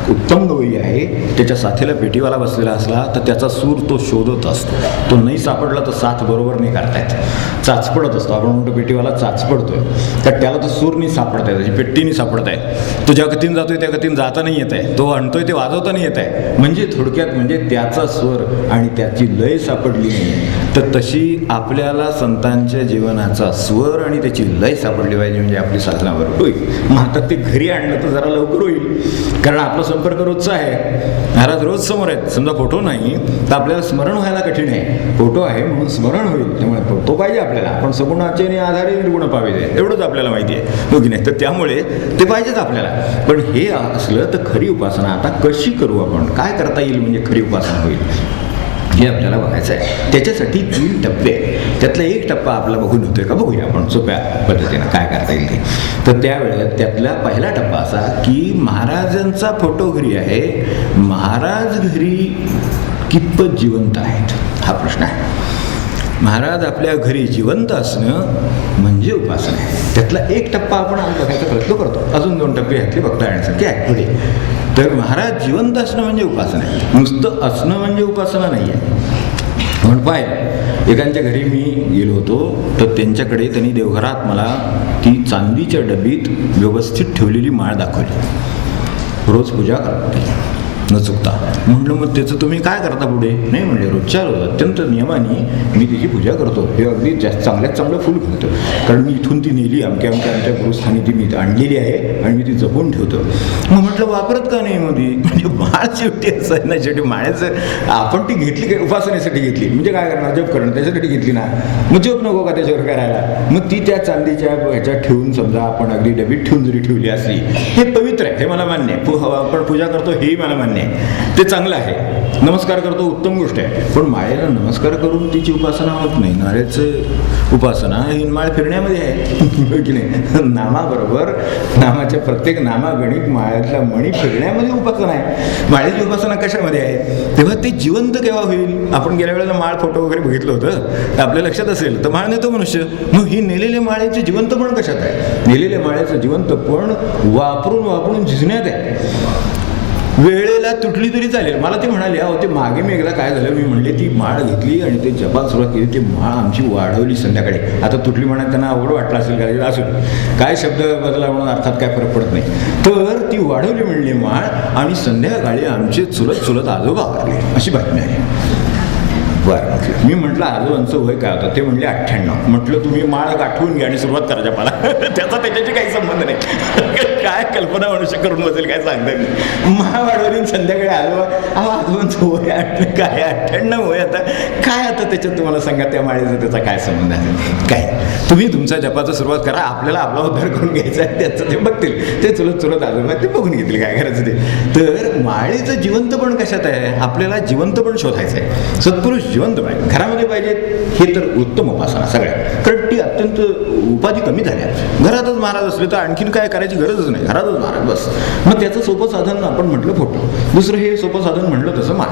उत्तम गवई आहे, त्याच्या साथीला पेटीवाला बसलेला असला तर त्याचा सूर तो शोधत असतो. तो नाही सापडला तर साथ बरोबर नाही करतायत, चाचपडत असतो. आपण म्हणतो पेटीवाला चाचपडतोय, तर त्याला तो सूर नाही सापडत आहे, त्याची पेटी नाही सापडत आहे. तो ज्या गतीने जातोय त्या गतीने जाता नाही येत आहे, तो आणतोय ते वाजवता नाही येत आहे. म्हणजे थोडक्यात म्हणजे त्याचा स्वर आणि त्याची लय सापडली नाही. तर तशी आपल्याला संतांच्या जीवनाचा स्वर आणि त्याची लय सापडली पाहिजे, म्हणजे आपली साधनावर होईल. मग आता ते घरी आणलं तर जरा लवकर होईल, कारण आपला संपर्क रोजचा आहे. महाराज रोज समोर आहेत. समजा फोटो नाही तर आपल्याला स्मरण व्हायला कठीण आहे. फोटो आहे म्हणून स्मरण होईल, त्यामुळे फोटो पाहिजे आपल्याला. आपण सगुणाचे आधारे निर्गुण पाहिजे एवढंच आपल्याला माहिती आहे, हो की नाही. तर त्यामुळे ते पाहिजेच आपल्याला. पण हे असलं तर खरी उपासना आता कशी करू, आपण काय करता येईल म्हणजे खरी उपासना होईल, हे आपल्याला बघायचं आहे. त्याच्यासाठी 3 टप्पे आहेत. त्यातला एक टप्पा आपला बघून होतोय का बघूया आपण सोप्या पद्धतीनं काय करता येईल ते. तर त्यावेळेस त्यातला पहिला टप्पा असा की महाराजांचा फोटो घरी आहे, महाराज घरी कितपत जिवंत आहेत हा प्रश्न आहे. महाराज आपल्या घरी जिवंत असणं म्हणजे उपासना आहे. त्यातला एक टप्पा आपण बघायचा प्रयत्न करतो. अजून 2 टप्पे ह्यातले बघता येण्यासारखे आहेत पुढे. तर महाराज जिवंत असणं म्हणजे उपासना आहे, नुसतं असणं म्हणजे उपासना नाही आहे. म्हणून पाहिलं एकांच्या घरी मी गेलो होतो तर त्यांच्याकडे त्यांनी देवघरात मला ती चांदीच्या डबीत व्यवस्थित ठेवलेली माळ दाखवली. रोज पूजा करते न चुकता. म्हटलं मग त्याचं तुम्ही काय करता पुढे? नाही म्हणले रोजच्या रोज अत्यंत नियमाने मी तिची पूजा करतो. हे अगदी जास्त चांगल्यात चांगलं फुल घालतो, कारण मी इथून ती नेली आमच्या गुरुस्थानी ती मी आणलेली आहे आणि मी ती जपून ठेवतो. मग म्हटलं वापरत का नाही मध्ये? म्हणजे माळ शेवटी असं आहे ना, शेवटी माळ्याचं आपण ती घेतली काय उपासनेसाठी घेतली, म्हणजे काय करणार, जप करणं त्याच्यासाठी घेतली ना. मग जप नको का त्याच्यावर करायला? मग ती त्या चांदीच्या ह्याच्यात ठेवून समजा आपण अगदी डबीत ठेवून जरी ठेवली असली, हे पवित्र आहे, हे मला मान्य आहे. आपण पूजा करतो हेही मला मान्य, ते चांगलं आहे. नमस्कार करतो उत्तम गोष्ट आहे. पण माळेला नमस्कार करून तिची उपासना होत नाही. नाळ्याचं उपासना ही माळ फिरण्यामध्ये आहे की नाही. नामाबरोबर नामाच्या प्रत्येक नामागणिक माळ्यातल्या मणी फिरण्यामध्ये उपासना आहे. माळेची उपासना कशामध्ये आहे? तेव्हा ते जिवंत केव्हा होईल? आपण गेल्या वेळेला माळ फोटो वगैरे बघितलं होतं तर आपल्या लक्षात असेल. तर माळ नेतो मनुष्य, मग ही नेलेल्या माळेचे जिवंतपण कशात आहे? नेलेल्या माळेचं जिवंतपण वापरून झिजण्यात आहे. वेळेला तुटली तरी चालेल. मला ती म्हणाली अहो ते मागे मी एकदा काय झालं, मी म्हणले ती माळ घेतली आणि ते जपाला सुरुवात केली, ती माळ आमची वाढवली संध्याकाळी. आता तुटली म्हणत त्यांना अवघड वाटलं असेल काय असेल, काय शब्द बदला म्हणून अर्थात काय फरक पडत नाही. तर ती वाढवली म्हणली माळ आणि संध्याकाळी आमचे चुलत आजोबा वारले अशी बातमी आली. बरं, मी म्हटलं आजोबांचं वय काय होतं? ते म्हणले 98. म्हटलं तुम्ही माळ गाठवून घ्या आणि सुरुवात करा जपाला. त्याचा त्याच्याशी काही संबंध नाही. काय कल्पना मनुष्य करून बसेल काय सांगता नाही. महावाडवरील संध्याकाळी आजोबांचं वय काय 98 वय. आता काय आता त्याच्यात तुम्हाला सांगा त्या माळेचा त्याचा काय संबंध आहे? काय तुम्ही तुमच्या जपाचं सुरुवात करा, आपल्याला आपला उद्धार करून घ्यायचा आहे, त्याचं ते बघतील. ते चुलत आजोबा ते बघून घेतील काय करायचं ते. तर माळेचं जिवंतपण कशात आहे? आपल्याला जिवंतपण शोधायचं आहे. सत्पुरुष जिवंत पाहिजे, घरामध्ये पाहिजेत, हे तर उत्तम उपासना सगळ्या, कारण ती अत्यंत उपाधी कमी झाल्या. घरातच महाराज असले तर आणखीन काय करायची गरजच नाही, घरातच महाराज बस. मग त्याचं सोपं साधन आपण म्हटलं फोटो, दुसरं हे सोपं साधन म्हटलं तसं माळ.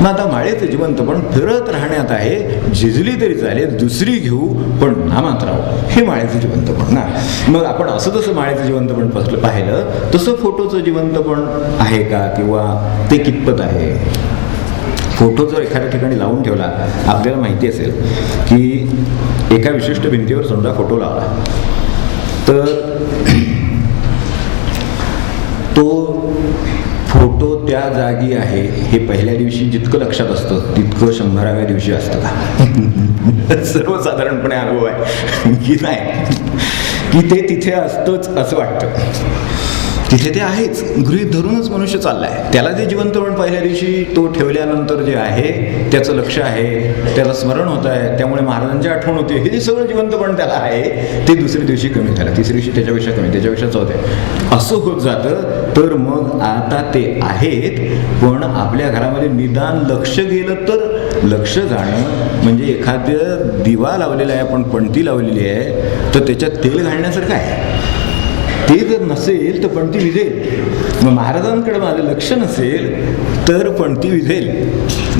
मग आता माळेचं जिवंत पण फिरत राहण्यात आहे, झिजली तरी चालेल, दुसरी घेऊ पण नामात राहू, हे माळेचं जिवंत पण ना. मग आपण असं जसं माळेचं जिवंत पण पाहिलं तसं फोटोचं जिवंत पण आहे का, किंवा ते कितपत आहे. फोटो जर एखाद्या ठिकाणी लावून ठेवला, आपल्याला माहिती असेल की एका विशिष्ट भिंतीवर समजा फोटो लावला तर तो फोटो त्या जागी आहे हे पहिल्या दिवशी जितकं लक्षात असतं तितकं 100व्या दिवशी असतं का? सर्वसाधारणपणे अनुभव आहे की नाही, की ते तिथे असतंच असं वाटतं. तिथे ते आहेच, गृहीत धरूनच मनुष्य चाललाय. त्याला जे जिवंतपण पहिल्या दिवशी तो ठेवल्यानंतर जे आहे त्याचं लक्ष आहे, त्याला स्मरण होत आहे, त्यामुळे महाराजांची आठवण होते, हे जे सगळं जिवंतपण त्याला आहे ते दुसऱ्या दिवशी कमी झालं, तिसऱ्या दिवशी त्याच्यापेक्षा कमी, त्याच्यापेक्षा चौथ्या असं होत जातं. तर मग आता ते आहेत, पण आपल्या घरामध्ये निदान लक्ष गेलं तर लक्ष जाणं म्हणजे एखादं दिवा लावलेला आहे, आपण पणती लावलेली आहे तर त्याच्यात तेल घालण्यासारखं आहे. ते जर नसेल तर पणती विझेल. मग महाराजांकडे माझं लक्ष नसेल तर पणती विझेल,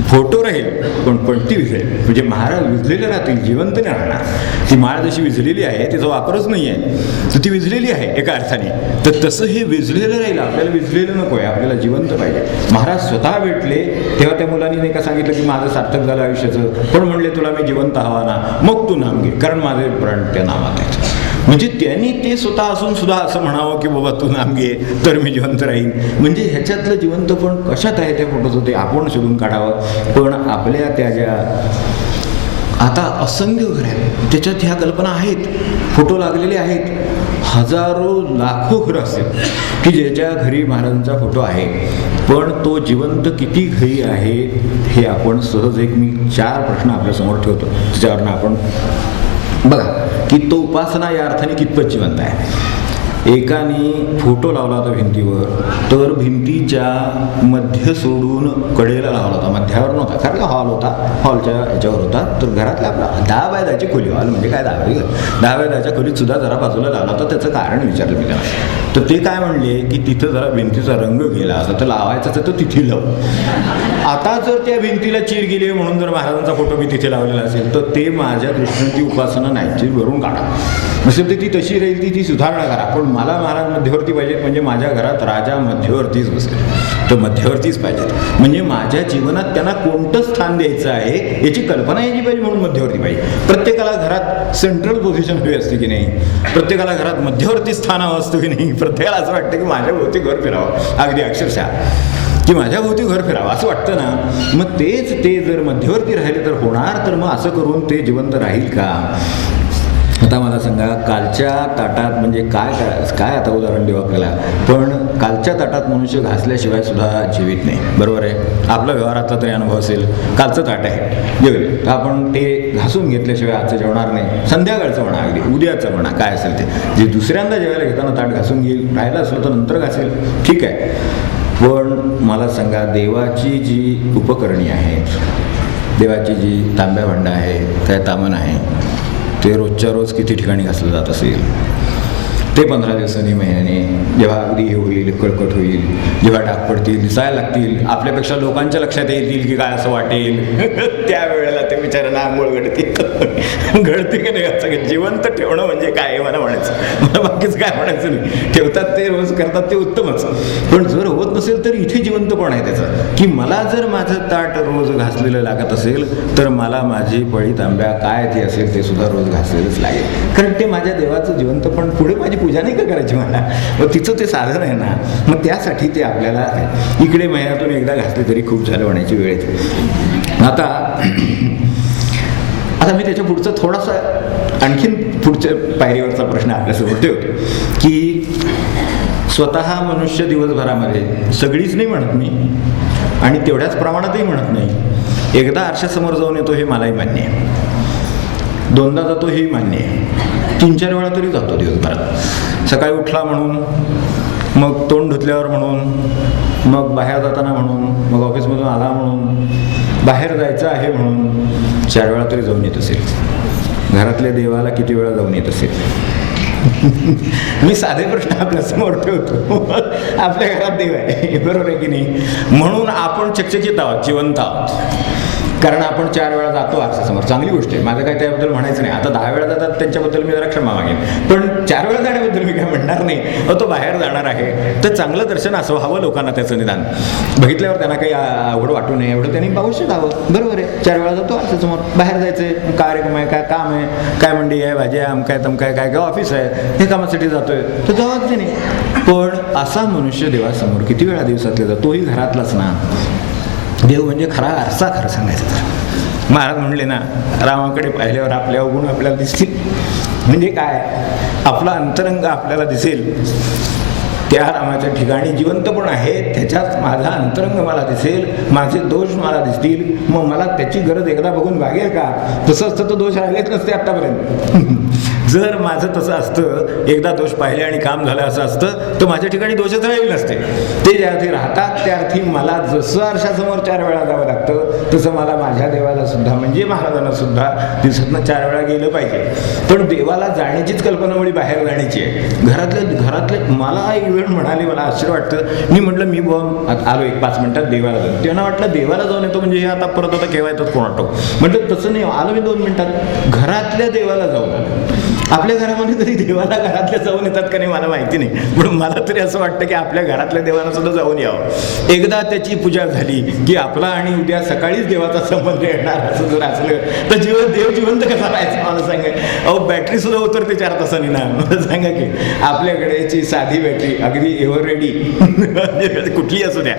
फोटो राहील पण पणती विझेल. म्हणजे महाराज विझलेले राहतील, जिवंत नाही राहणार. ती माळ जशी विझलेली आहे त्याचा वापरच नाही आहे तर ती विझलेली आहे एका अर्थाने. तर तसं हे विझलेलं राहील, आपल्याला विझलेलं नको आहे, आपल्याला जिवंत पाहिजे. महाराज स्वतः भेटले तेव्हा त्या मुलांनी नाही का सांगितलं की माझं सार्थक झालं आयुष्याचं, पण म्हणले तुला मी जिवंत हवा ना, मग तू नाम घे, कारण माझे प्राण त्या नामात आहेत. म्हणजे त्यांनी ते स्वतः असून सुद्धा असं म्हणावं की बाबा तू नाम घे तर मी जिवंत राहीन. म्हणजे ह्याच्यातलं जिवंत पण कशात आहे त्या फोटोचं ते आपण शोधून काढावं. पण आपल्या त्या ज्या आता असंख्य घर आहेत त्याच्यात ह्या कल्पना आहेत, फोटो लागलेले आहेत. हजारो लाखो घरं असतील की ज्याच्या घरी महाराजांचा फोटो आहे, पण तो जिवंत किती घरी आहे हे आपण सहज मी 4 प्रश्न आपल्यासमोर ठेवतो, त्याच्यावरनं आपण बघा की तो उपासना या अर्थाने कितपत जिवंत आहे. एकाने फोटो लावला होता भिंतीवर, तर भिंतीच्या मध्य सोडून कडेला लावला होता, मध्यावर नव्हता, कारण का हॉल होता, हॉलच्या ह्याच्यावर होता. तर घरातल्या आपला 10 बाय 10ची खोली, हॉल म्हणजे काय 10 बाय 10च्या खोलीत सुद्धा जरा बाजूला लावला होता. त्याचं कारण विचारलं मी त्यांना, तर ते काय म्हणले की तिथं जरा भिंतीचा रंग गेला असं तर लावायचं तर तिथे लावू. आता जर त्या भिंतीला चीर गेली म्हणून जर महाराजांचा फोटो मी तिथे लावलेला असेल तर ते माझ्या दृष्टीने ती उपासना नाही, चीर भरून काढा. नसेल तर ती तशी राहील, ती सुधारणा करा. पण मला महाराज मध्यवर्ती पाहिजेत, म्हणजे माझ्या घरात राजा मध्यवर्तीच बसेल, तर मध्यवर्तीच पाहिजेत. म्हणजे माझ्या जीवनात त्यांना कोणतं स्थान द्यायचं आहे याची कल्पना यायची पाहिजे, म्हणून मध्यवर्ती पाहिजे. प्रत्येकाला घरात सेंट्रल पोझिशन हवी असते की नाही, प्रत्येकाला घरात मध्यवर्ती स्थान हवं असतं की नाही, प्रत्येकाला असं वाटतं की माझ्या भोवती घर फिरावं, अगदी अक्षरशः की माझ्या भोवती घर फिरावं असं वाटतं ना. मग तेच ते जर मध्यवर्ती राहिले तर होणार, तर मग असं करून ते जिवंत राहील का? आता मला सांगा, कालच्या ताटात म्हणजे काय आता उदाहरण देऊ आपल्याला, पण कालच्या ताटात मनुष्य घासल्याशिवाय सुद्धा जीवित नाही, बरोबर आहे. आपला व्यवहारातला तरी अनुभव असेल, कालचं ताट आहे जेवले तर आपण ते घासून घेतल्याशिवाय आजचं जेवणार नाही, संध्याकाळचं म्हणा, अगदी उद्याचं म्हणा, काय असेल ते जे दुसऱ्यांदा जेवायला घेताना ताट घासून घेईल, राहिलं असलं तर नंतर घासेल, ठीक आहे. पण मला सांगा, देवाची जी उपकरणी आहेत, देवाची जी तांब्या भांडं आहे, काय तामण आहे, ते रोजच्या रोज किती ठिकाणी घासलं जात असेल. ते 15 दिवसांनी, महिन्याने जेव्हा अगदी हे होईल, कळकट होईल, जेव्हा डाग पडतील, दिसायला लागतील, आपल्यापेक्षा लोकांच्या लक्षात येतील की काय असं वाटेल, त्यावेळेला ते विचारांना आंघोळ घडते की नाही. असं जिवंत ठेवणं म्हणजे काय मला म्हणायचं, मला बाकीच काय म्हणायचं नाही. ठेवतात ते रोज करतात ते उत्तमच, पण जर होत नसेल तर इथे जिवंतपण आहे त्याचं, की मला जर माझं ताट रोज घासलेलं लागत असेल तर मला माझी पळी तांब्या काय ती असेल ते सुद्धा रोज घासलेलंच लागेल, कारण ते माझ्या देवाचं जिवंतपण, पुढे माझी पूजा नाही का करायची मला, मग तिचं ते साधन आहे ना. मग त्यासाठी ते आपल्याला इकडे महिन्यातून एकदा घासले तरी खूप झालं म्हणायची वेळ येते. आता मी त्याच्या पुढचं थोडासा आणखीन पुढच्या पायरीवरचा प्रश्न आपल्यासमोर ठेवतो की स्वतः मनुष्य दिवसभरामध्ये, सगळीच नाही म्हणत मी आणि तेवढ्याच प्रमाणातही म्हणत नाही, एकदा आरशासमोर जाऊन येतो हे मलाही मान्य आहे, 2दा जातो हेही मान्य आहे, 3-4 वेळा तरी जातो दिवसभरात. सकाळी उठला म्हणून, मग तोंड धुतल्यावर म्हणून, मग बाहेर जाताना म्हणून, मग ऑफिसमधून आला म्हणून, बाहेर जायचं आहे म्हणून 4 वेळा तरी जाऊन येत असेल. घरातल्या देवाला किती वेळा जाऊन येत असेल? मी साधे प्रश्न आपल्यासमोर ठेवतो. आपल्या घरात देव आहे, बरोबर आहे की नाही? म्हणून आपण चकचकीत आहोत, जिवंत आहोत, कारण आपण 4 वेळा जातो आरशासमोर. चांगली गोष्ट आहे, माझं काय त्याबद्दल म्हणायचं नाही. आता 10 वेळा जातात त्यांच्याबद्दल मी जरा क्षमा मागेन, पण 4 वेळा जाण्याबद्दल मी काय म्हणणार नाही. तो बाहेर जाणार आहे तर चांगलं दर्शन असं हवं लोकांना, त्याचं निदान बघितल्यावर त्यांना काही अवघड वाटू नये एवढं त्यांनी अवश्य जावं. बरोबर आहे, 4 वेळा जातो आरशासमोर. बाहेर जायचं, कार्यक्रम आहे, काय काम आहे, काय मंडी आहे, भाजी आहे, आमकाय तमकाय, काय काय ऑफिस आहे, हे कामासाठी जातोय तर जावाच नाही. पण असा मनुष्य देवासमोर किती वेळा दिवसातले जातो? तोही घरातलाच ना. देव म्हणजे खरा आरसा, खरं सांगायचं तर. महाराज म्हणले ना, रामाकडे पाहिल्यावर आपले अवगुण आपल्याला दिसतील. म्हणजे काय? आपला अंतरंग आपल्याला दिसेल. त्या रामाच्या ठिकाणी जिवंत पण आहे, त्याच्यात माझा अंतरंग मला दिसेल, माझे दोष मला दिसतील. मग मला त्याची गरज एकदा बघून भागेल का? तसं असतं तर दोष राहिलेच नसते आत्तापर्यंत. जर माझं तसं असतं, एकदा दोष पाहिले आणि काम झालं असं असतं, तर माझ्या ठिकाणी दोषच राहिले नसते. ते ज्या अर्थी राहतात त्या अर्थी मला जसं आरशासमोर 4 वेळा जावं लागतं, तसं मला माझ्या देवाला सुद्धा, म्हणजे महाराजांना सुद्धा दिवसातनं 4 वेळा गेलं पाहिजे. पण देवाला जाण्याचीच कल्पना मुळी बाहेर जाण्याची आहे. घरातले मला एक वेळ म्हणाले, मला आश्चर्य वाटतं. मी म्हटलं मी आलो 1-5 मिनिटात देवाला जाऊन. त्यांना वाटलं देवाला जाऊन येतो म्हणजे हे आता परत आता केव्हा येतात कोणाटो. म्हटलं तसं नाही, आलो मी 2 मिनिटात. घरातल्या देवाला जाऊन आलो. आपल्या घरामध्ये तरी देवाला घरातल्या जाऊन येतात का नाही मला माहिती नाही, पण मला तरी असं वाटतं की आपल्या घरातल्या देवाला सुद्धा जाऊन यावं. एकदा त्याची पूजा झाली की आपला आणि उद्या सकाळीच देवाचा संबंध येणार असं जर असलं तर देव जिवंत कसा राहायचं मला सांगा. अहो बॅटरी सुद्धा उतरते 4 तासांनी ना. मला सांगा की आपल्याकडेची साधी बॅटरी अगदी एव्हर रेडी कुठली असू द्या,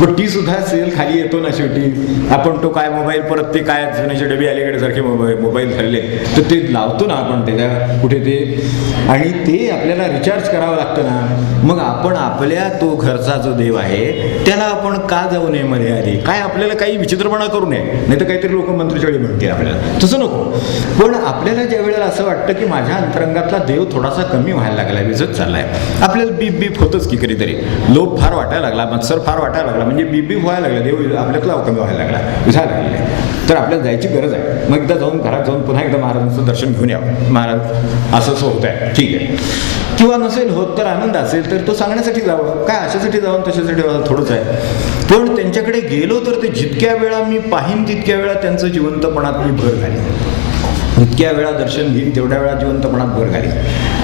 पण ती सुद्धा सेल खाली येतो ना शेवटी. आपण तो काय मोबाईल परत ते काय जुन्याचे डबे अलीकडे सारखे मोबाईल झालेले तर ते लावतो ना आपण त्याच्या कुठे ते, आणि ते आपल्याला रिचार्ज करावं लागतं ना. मग आपण आपल्या तो घरचा जो देव आहे त्याला आपण का जाऊ नये मध्ये आधी? काय आपल्याला काही विचित्रपणा करू नये, नाही तर काहीतरी लोक मंत्रचळी म्हणतील आपल्याला, तसं नको. पण आपल्याला ज्या वेळेला असं वाटतं की माझ्या अंतरंगातला देव थोडासा कमी व्हायला लागलाय, विजत चाललाय, आपल्याला बीप होतच की कधीतरी. लोभ फार वाटायला लागला, मत्सर फार वाटायला लागला, म्हणजे बीप व्हायला लागला, देव आपल्यातला कमी व्हायला लागला, विझायला लागले, तर आपल्याला जायची गरज आहे. मग एकदा जाऊन घरात जाऊन पुन्हा एकदा महाराजांचं दर्शन घेऊन यावं. महाराज असं होत आहे, ठीक आहे. किंवा नसेल होत तर आनंद असेल तर तो सांगण्यासाठी जावं. काय अशासाठी जावं तशासाठी थोडंच आहे. पण त्यांच्याकडे गेलो तर ते जितक्या वेळा मी पाहीन तितक्या वेळा त्यांचं जिवंतपणात मी भर घालीन. इतक्या वेळा दर्शन घेईन तेवढ्या वेळा जिवंतपणात भर घालीन.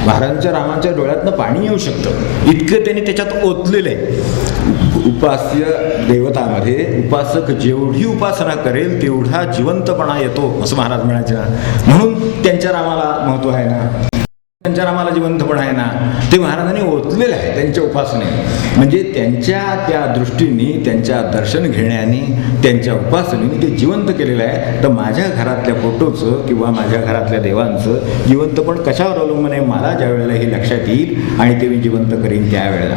महाराजांच्या रामाच्या डोळ्यातनं पाणी येऊ शकतं इतकं त्यांनी त्याच्यात ओतलेलं आहे. उपास्य देवतामध्ये उपासक जेवढी उपासना करेल तेवढा जिवंतपणा येतो असं महाराज म्हणायचे ना. म्हणून त्यांच्या रामाला महत्व आहे ना, त्यांच्या रामाला जिवंतपण आहे ना, ते महाराजांनी ओतलेलं आहे त्यांच्या उपासनेने. म्हणजे त्यांच्या त्या दृष्टीने, त्यांच्या दर्शन घेण्याने, त्यांच्या उपासनेने ते जिवंत केलेलं आहे. तर माझ्या घरातल्या फोटोचं किंवा माझ्या घरातल्या देवांचं जिवंतपण कशावर अवलंबून आहे? मला ज्या वेळेला हे लक्षात येईल आणि ते मी जिवंत करीन त्यावेळेला.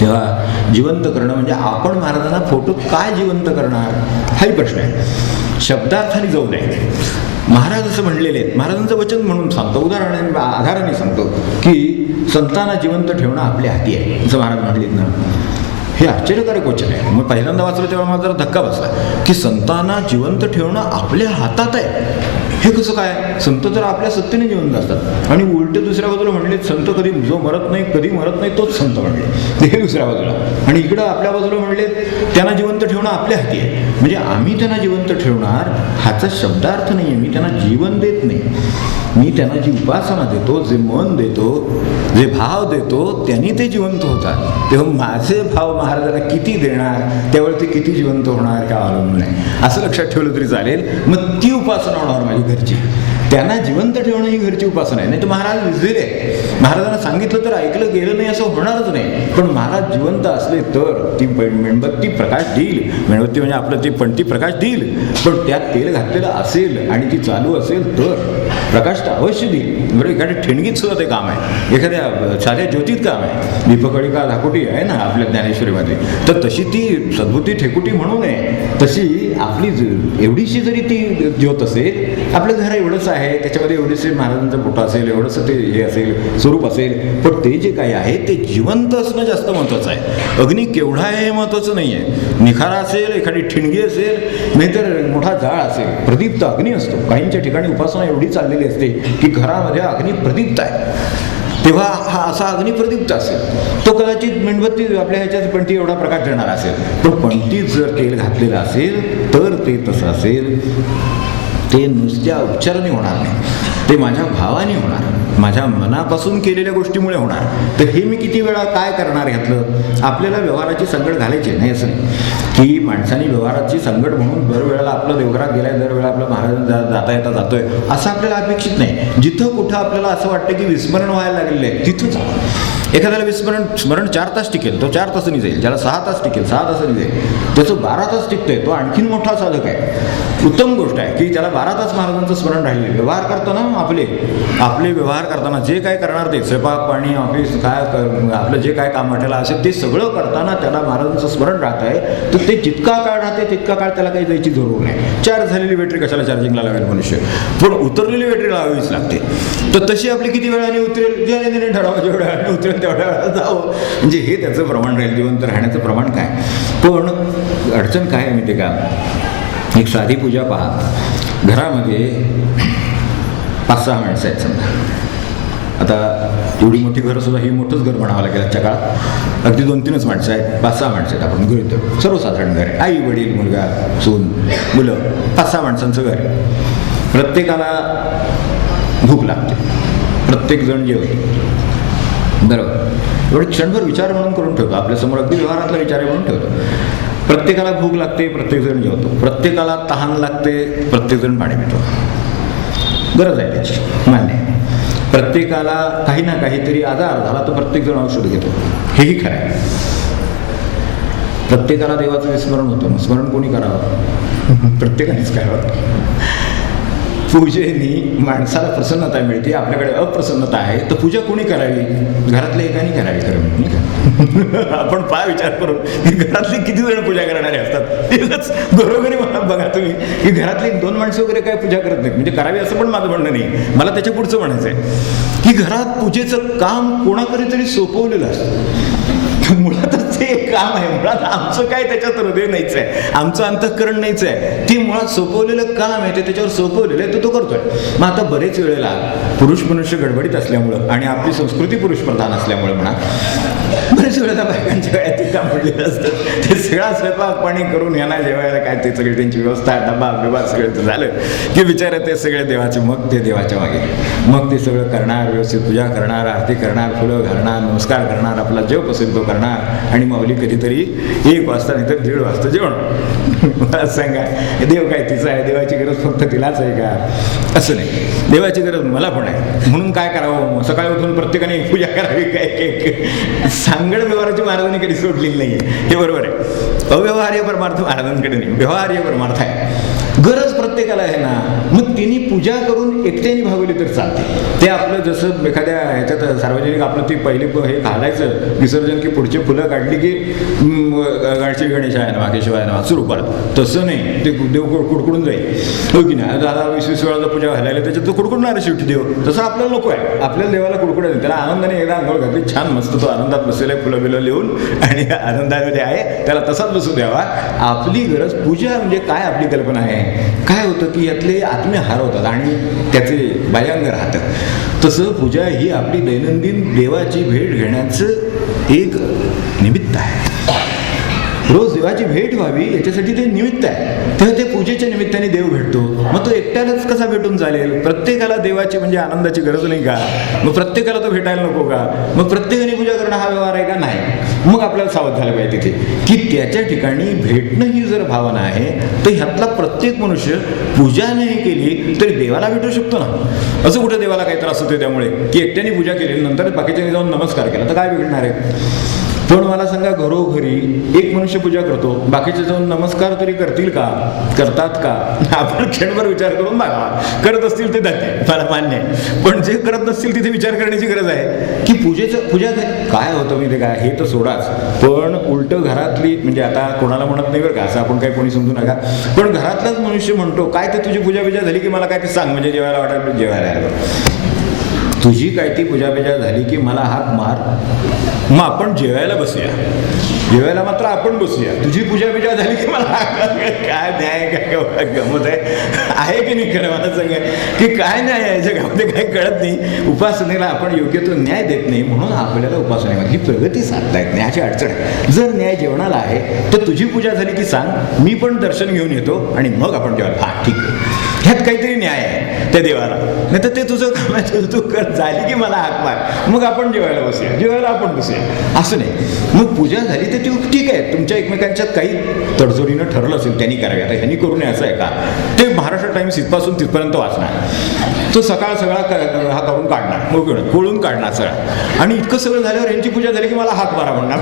तेव्हा जिवंत करणं म्हणजे आपण महाराजांना फोटो काय जिवंत करणार हाही प्रश्न आहे. शब्दार्थाने जाऊ नये. महाराज असं म्हणलेले आहेत, महाराजांचं वचन म्हणून सांगतो, उदाहरणाने आधाराने सांगतो की संतांना जिवंत ठेवणं आपल्या हाती आहे असं महाराज म्हणलेत ना. हे आश्चर्यकारक वचन आहे. मग पहिल्यांदा वाचलं तेव्हा मला जरा धक्का बसला की संतांना जिवंत ठेवणं आपल्या हातात आहे. हे कसं काय? संत तर आपल्या सत्तेने जिवंत असतात. आणि उलटे दुसऱ्या बाजूला म्हणले संत कधी जो मरत नाही, कधी मरत नाही तोच संत म्हणले, हे दुसऱ्या बाजूला. आणि इकडं आपल्या बाजूला म्हणले त्यांना जिवंत ठेवणं आपल्या हाती आहे. म्हणजे आम्ही त्यांना जिवंत ठेवणार ह्याचा शब्दार्थ नाही आहे. मी त्यांना जीवन देत नाही, मी त्यांना जी उपासना देतो, जे मन देतो, जे भाव देतो, त्यांनी ते जिवंत होतात. तेव्हा माझे भाव महाराजांना किती देणार त्यावेळी ते किती जिवंत होणार का अवलंबून आहे. असं लक्षात ठेवलं तरी चालेल. मग ती उपासना होणार माझी घरची. त्यांना जिवंत ठेवणं ही घरची उपासना आहे. नाही तर महाराज विजलेले आहे. महाराजांना सांगितलं तर ऐकलं गेलं नाही असं होणारच नाही. पण महाराज जिवंत असले तर ती मेणबत्ती प्रकाश देईल. मेणबत्ती म्हणजे आपलं ते पण ती प्रकाश देईल, पण त्यात तेल घातलेलं असेल आणि ती चालू असेल तर प्रकाश तर अवश्य देईल. बरं, एखाद्या ठिणगीत सुद्धा ते काम आहे, एखाद्या साध्या ज्योतीत काम आहे. दीपकळिका धाकुटी आहे ना आपल्या ज्ञानेश्वरीमध्ये, तर तशी ती सद्भुती ठेकुटी म्हणू नये. तशी आपली एवढीशी जरी ती ज्योत असेल आपलं घर एवढंच आहे, त्याच्यामध्ये एवढीसे महाराजांचा फोटो असेल, एवढंसं ते हे असेल, स्वरूप असेल, पण ते जे काही आहे ते जिवंत असणं जास्त महत्त्वाचं आहे. अग्नी केवढा आहे हे महत्त्वाचं नाही आहे. निखारा असेल, एखादी ठिणगी असेल, नाहीतर मोठा जाळ असेल, प्रदीप्त अग्नी असतो. काहींच्या ठिकाणी उपासना एवढी चाललेली असते की घरामध्ये अग्नी प्रदीप्त आहे, तेव्हा हा असा अग्नी प्रदीप्त असेल. तो कदाचित मेणबत्ती आपल्या ह्याच्यात पण ती एवढा प्रकाश देणार असेल, पण पणतीत जर तेल घातलेलं असेल तर ते तसं असेल. ते नुसत्या उपचाराने होणार नाही, ते माझ्या भावाने होणार, माझ्या मनापासून केलेल्या गोष्टीमुळे होणार. तर हे मी किती वेळा काय करणार ह्यातलं. आपल्याला व्यवहाराची संगड घालायची नाही असं नाही की माणसाने व्यवहाराची संगड म्हणून दरवेळेला आपलं देवघरात गेलाय, दरवेळेला आपलं महाराज जाता येता जातोय असं आपल्याला अपेक्षित नाही. जिथं कुठं आपल्याला असं वाटतं की विस्मरण व्हायला लागलेलं आहे तिथं जा. एखाद्याला स्मरण 4 तास टिकेल, तो 4 तासांनी जाईल. ज्याला 6 तास टिकेल 6 तासांनी जाईल. त्याचं 12 तास टिकतंय, तो आणखीन मोठा साधक आहे. उत्तम गोष्ट आहे की त्याला 12 तास महाराजांचं स्मरण राहिले. व्यवहार करताना आपले व्यवहार करताना जे काय करणार ते स्वयंपाक पाणी ऑफिस काय आपलं जे काय काम वाटायला असेल ते सगळं करताना त्याला महाराजांचं स्मरण राहत आहे, तर ते जितका काळ राहते तितका काळ त्याला काही जायची जरूर नाही. चार्ज झालेली बॅटरी कशाला चार्जिंगला लावेल मनुष्य, पण उतरलेली बॅटरी लावावीच लागते. तर तशी आपली किती वेळाने उतरेल, ज्याने ठरावा जेवढ्या वेळाने उतरेल तेवढ्या वेळा जावं, म्हणजे हे त्याचं प्रमाण राहील. जिवंत राहण्याचं प्रमाण काय. पण अडचण काय आहे माहिती का, एक साधी पूजा पहा. घरामध्ये 5-6 माणसं आहेत समजा. आता एवढी मोठी घरं सुद्धा हे मोठंच घर म्हणावं लागेल आजच्या काळात. अगदी 2-3च माणसं आहेत, 5-6 माणसं आहेत आपण गृहीत सर्वसाधारण घर आहे. आई वडील मुलगा सून मुलं, 5-6 माणसांचं घर आहे. प्रत्येकाला भूक लागते, प्रत्येकजण जेवतो, बरोबर. एवढे क्षणभर विचार म्हणून करून ठेवतो आपल्यासमोर, अगदी व्यवहारातला विचार आहे म्हणून ठेवतो. प्रत्येकाला भूक लागते, प्रत्येकजण जेवतो. प्रत्येकाला तहान लागते, प्रत्येकजण पाणी पितो. गरज आहे त्याची, मान्य आहे. प्रत्येकाला काही ना काहीतरी आजार झाला तर प्रत्येकजण औषध घेतो, हेही खरं आहे. प्रत्येकाला देवाचं विस्मरण होतं. स्मरण कोणी करावं? प्रत्येकानेच करावं. पूजेनी माणसाला प्रसन्नता मिळते. आपल्याकडे अप्रसन्नता आहे तर पूजा कोणी करावी? घरातल्या एकाने करावी. खरं आपण पाय विचार करून की घरातली किती जण पूजा करणारे असतात. घरोघरी मला बघा तुम्ही की घरातली 2 माणसं वगैरे काय पूजा करत नाहीत. म्हणजे करावी असं पण माझं म्हणणं नाही, मला त्याच्या पुढचं म्हणायचं आहे की घरात पूजेचं काम कोणाकडे तरी सोपवलेलं असतं. मुळातच ते एक काम आहे. मुळात आमचं काय त्याच्यात हृदय नाहीच आहे, आमचं अंतःकरण नाहीच आहे. ते मुळात सोपवलेलं काम आहे, ते त्याच्यावर सोपवलेलं आहे, तर तो करतोय. मग आता बरेच वेळेला पुरुष मनुष्य गडबडीत असल्यामुळं आणि आपली संस्कृती पुरुष प्रधान असल्यामुळे म्हणा, बरेच वेळेला बायकांच्या वेळात ते काम पडलेलं असतं. ते सगळा स्वयंपाक पाणी करून यांना जेवायला काय ते सगळी त्यांची व्यवस्था डबा बिबा सगळं झालं की बिचारे ते सगळे देवाचे, मग ते देवाच्या मागे मग ते सगळं करणार, व्यवस्थित पूजा करणार, आरती करणार, फुलं घालणार, नमस्कार करणार, आपला जेव पसंत तो करणार. आणि माऊली कधीतरी 1 वाजता नाही तर 1:30 वाजता जेवण. मला सांगा, देव काय तिचा आहे? देवाची गरज फक्त तिलाच आहे का? असं नाही, देवाची गरज मला पण आहे. म्हणून काय करावं? सकाळी उठून प्रत्येकाने पूजा करावी काय? सांगड व्यवहाराची महाराजांनी कधी सोडलेली नाही आहे, हे बरोबर आहे. अव्यवहार्य परमार्थ महाराजांकडे नाही, व्यवहार्य परमार्थ आहे. गरज प्रत्येकाला आहे ना, मग तिने पूजा करून एकट्याने भागवली तर चालते. ते आपलं जसं एखाद्या ह्याच्यात सार्वजनिक आपलं ती पहिली हे घालायचं विसर्जन की पुढचे फुलं काढली की गाडची गणेश आहे ना, केशवाय ना सुरू परत, तसं नाही. ते देव कुडकुडून जाईल, हो की नाही. आता 20-20 वेळा पूजा घालायला त्याच्यात तो कुडकुडणार शेवटी देव. तसं आपल्याला नको आहे, आपल्याला देवाला कुडकुडायचं. त्याला आनंदाने एकदा अंघोळ घातली, छान मस्त तो आनंदात बसलेला आहे, फुलं बिलं लिहून आणि आनंदामध्ये आहे, त्याला तसाच बसू द्यावा. आपली गरज पूजा म्हणजे काय, आपली कल्पना आहे. काय होतं की यातले आत्मे हरवतात आणि त्याचे बाह्यांग राहतात. तसं पूजा ही आपली दैनंदिन देवाची भेट घेण्याचं एक निमित्त आहे. रोज देवाची भेट व्हावी याच्यासाठी ते निमित्त आहे. तेव्हा ते पूजेच्या निमित्ताने देव भेटतो. मग तो एकट्यालाच कसा भेटून चालेल? प्रत्येकाला देवाची म्हणजे आनंदाची गरज नाही का? मग प्रत्येकाला तो भेटायला नको का? मग प्रत्येकाने पूजा करणं हा व्यवहार आहे का? नाही. मग आपल्याला सावध झालं पाहिजे तिथे की त्याच्या ठिकाणी भेटणं ही जर भावना आहे तर ह्यातला प्रत्येक मनुष्य पूजा नाही केली तरी देवाला भेटू शकतो ना. असं कुठं देवाला काही त्रास होतो त्यामुळे की एकट्याने पूजा केली नंतर बाकीच्याने जाऊन नमस्कार केला तर काय बिघडणार आहे? पण मला सांगा, घरोघरी एक मनुष्य पूजा करतो, बाकीचे जाऊन नमस्कार तरी करतील का, करतात का? आपण क्षणभर विचार करून बघा. करत असतील ते जाते, मला मान्य आहे. पण जे करत नसतील तिथे विचार करण्याची गरज आहे की पूजा काय होतं मी ते काय, हे तर सोडाच. पण उलट घरातली, म्हणजे आता कोणाला म्हणत नाही बरं का, असं आपण काही कोणी समजू नका, पण घरातलाच मनुष्य म्हणतो काय ते तुझी पूजा झाली की मला काय ते सांग, म्हणजे जेवायला वाटायला जेवायला आलं. तुझी काय ती पूजा झाली की मला हाक मार, मग आपण जेवायला बसूया. जेवायला मात्र आपण बसूया. तुझी पूजा झाली की मला हाक मार. काय न्याय, काय गमत आहे की नाही? खरं मला सांगा की काय न्याय आहे जगामध्ये, काही कळत नाही. उपासनेला आपण योग्य तो न्याय देत नाही, म्हणून आपल्याला उपासनेमध्ये प्रगती साधता येत नाही, अशी अडचण आहे. जर न्याय जेवणाला आहे तर तुझी पूजा झाली की सांग, मी पण दर्शन घेऊन येतो आणि मग आपण जेवायला. हा ठीक आहे, ह्यात काहीतरी न्याय आहे त्या देवाला. नाही तर ते तुझं काम आहे, तू कर, झाली की मला हाक मार, मग आपण जेवायला बसूया, जेवायला आपण बसूया, असं नाही. मग पूजा झाली तर ती ठीक आहे, तुमच्या एकमेकांच्यात काही तडजोडीनं ठरलं असेल त्यांनी करावी. आता ह्यांनी करू नये असं आहे का? ते महाराष्ट्र टाइम्स इथपासून तिथपर्यंत वाचणार, तो सकाळ सगळा हा करून काढणार, कोळून काढणार सगळा, आणि इतकं सगळं झाल्यावर यांची पूजा झाली की मला हाक मारा म्हणणार.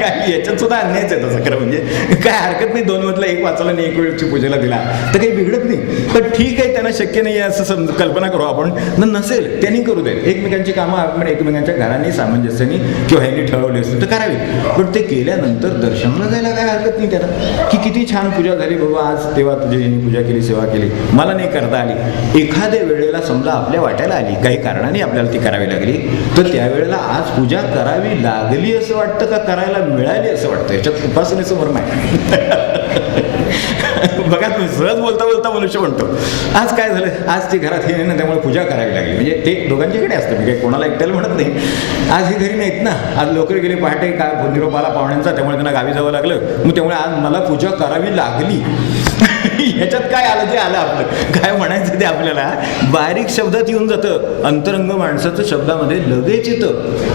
काय याच्यात सुद्धा अन्यायच आहे तसं खरं म्हणजे. काय हरकत नाही, 2 मधला 1 वाचायला आणि 1 वेळची पूजेला दिला तर काही बिघडत नाही. पण ठीक आहे, त्यांना शक्य नाही आहे असं कल्पना करू आपण. नसेल त्यांनी करू दे, एकमेकांची कामं आपण एकमेकांच्या घराने सामंजस्याने किंवा ह्यांनी ठरवली असतील तर करावी. पण ते केल्यानंतर दर्शनाला जायला काय हरकत नाही त्यांना, की किती छान पूजा झाली बाबा, आज तेव्हा तुझी यांनी पूजा केली, सेवा केली, मला नाही करता आली. एखाद्या वेळेला समजा आपल्या वाट्याला आली, काही कारणाने आपल्याला ती करावी लागली, तर त्यावेळेला आज पूजा करावी लागली असं वाटतं का करायला मिळाली असं वाटतं? याच्यात उपासनेचं मर्म आहे. बघा, तुम्ही सहज बोलता बोलता मनुष्य म्हणतो आज काय झालं, आज ते घरात हे नाही ना, त्यामुळे पूजा करावी लागली. म्हणजे ते दोघांच्याकडे असतं, मी काही कोणाला एकट्याला म्हणत नाही. आज हे घरी नाहीत ना, आज लवकर गेले पहाटे, काय निरोप आला पाहुण्यांचा, त्यामुळे त्यांना गावी जावं लागलं, मग त्यामुळे आज मला पूजा करावी लागली. ह्याच्यात काय आलं ते आलं, आपलं काय म्हणायचं ते आपल्याला बारीक शब्दात येऊन जातं. अंतरंग माणसाचं शब्दामध्ये लगेच येतं.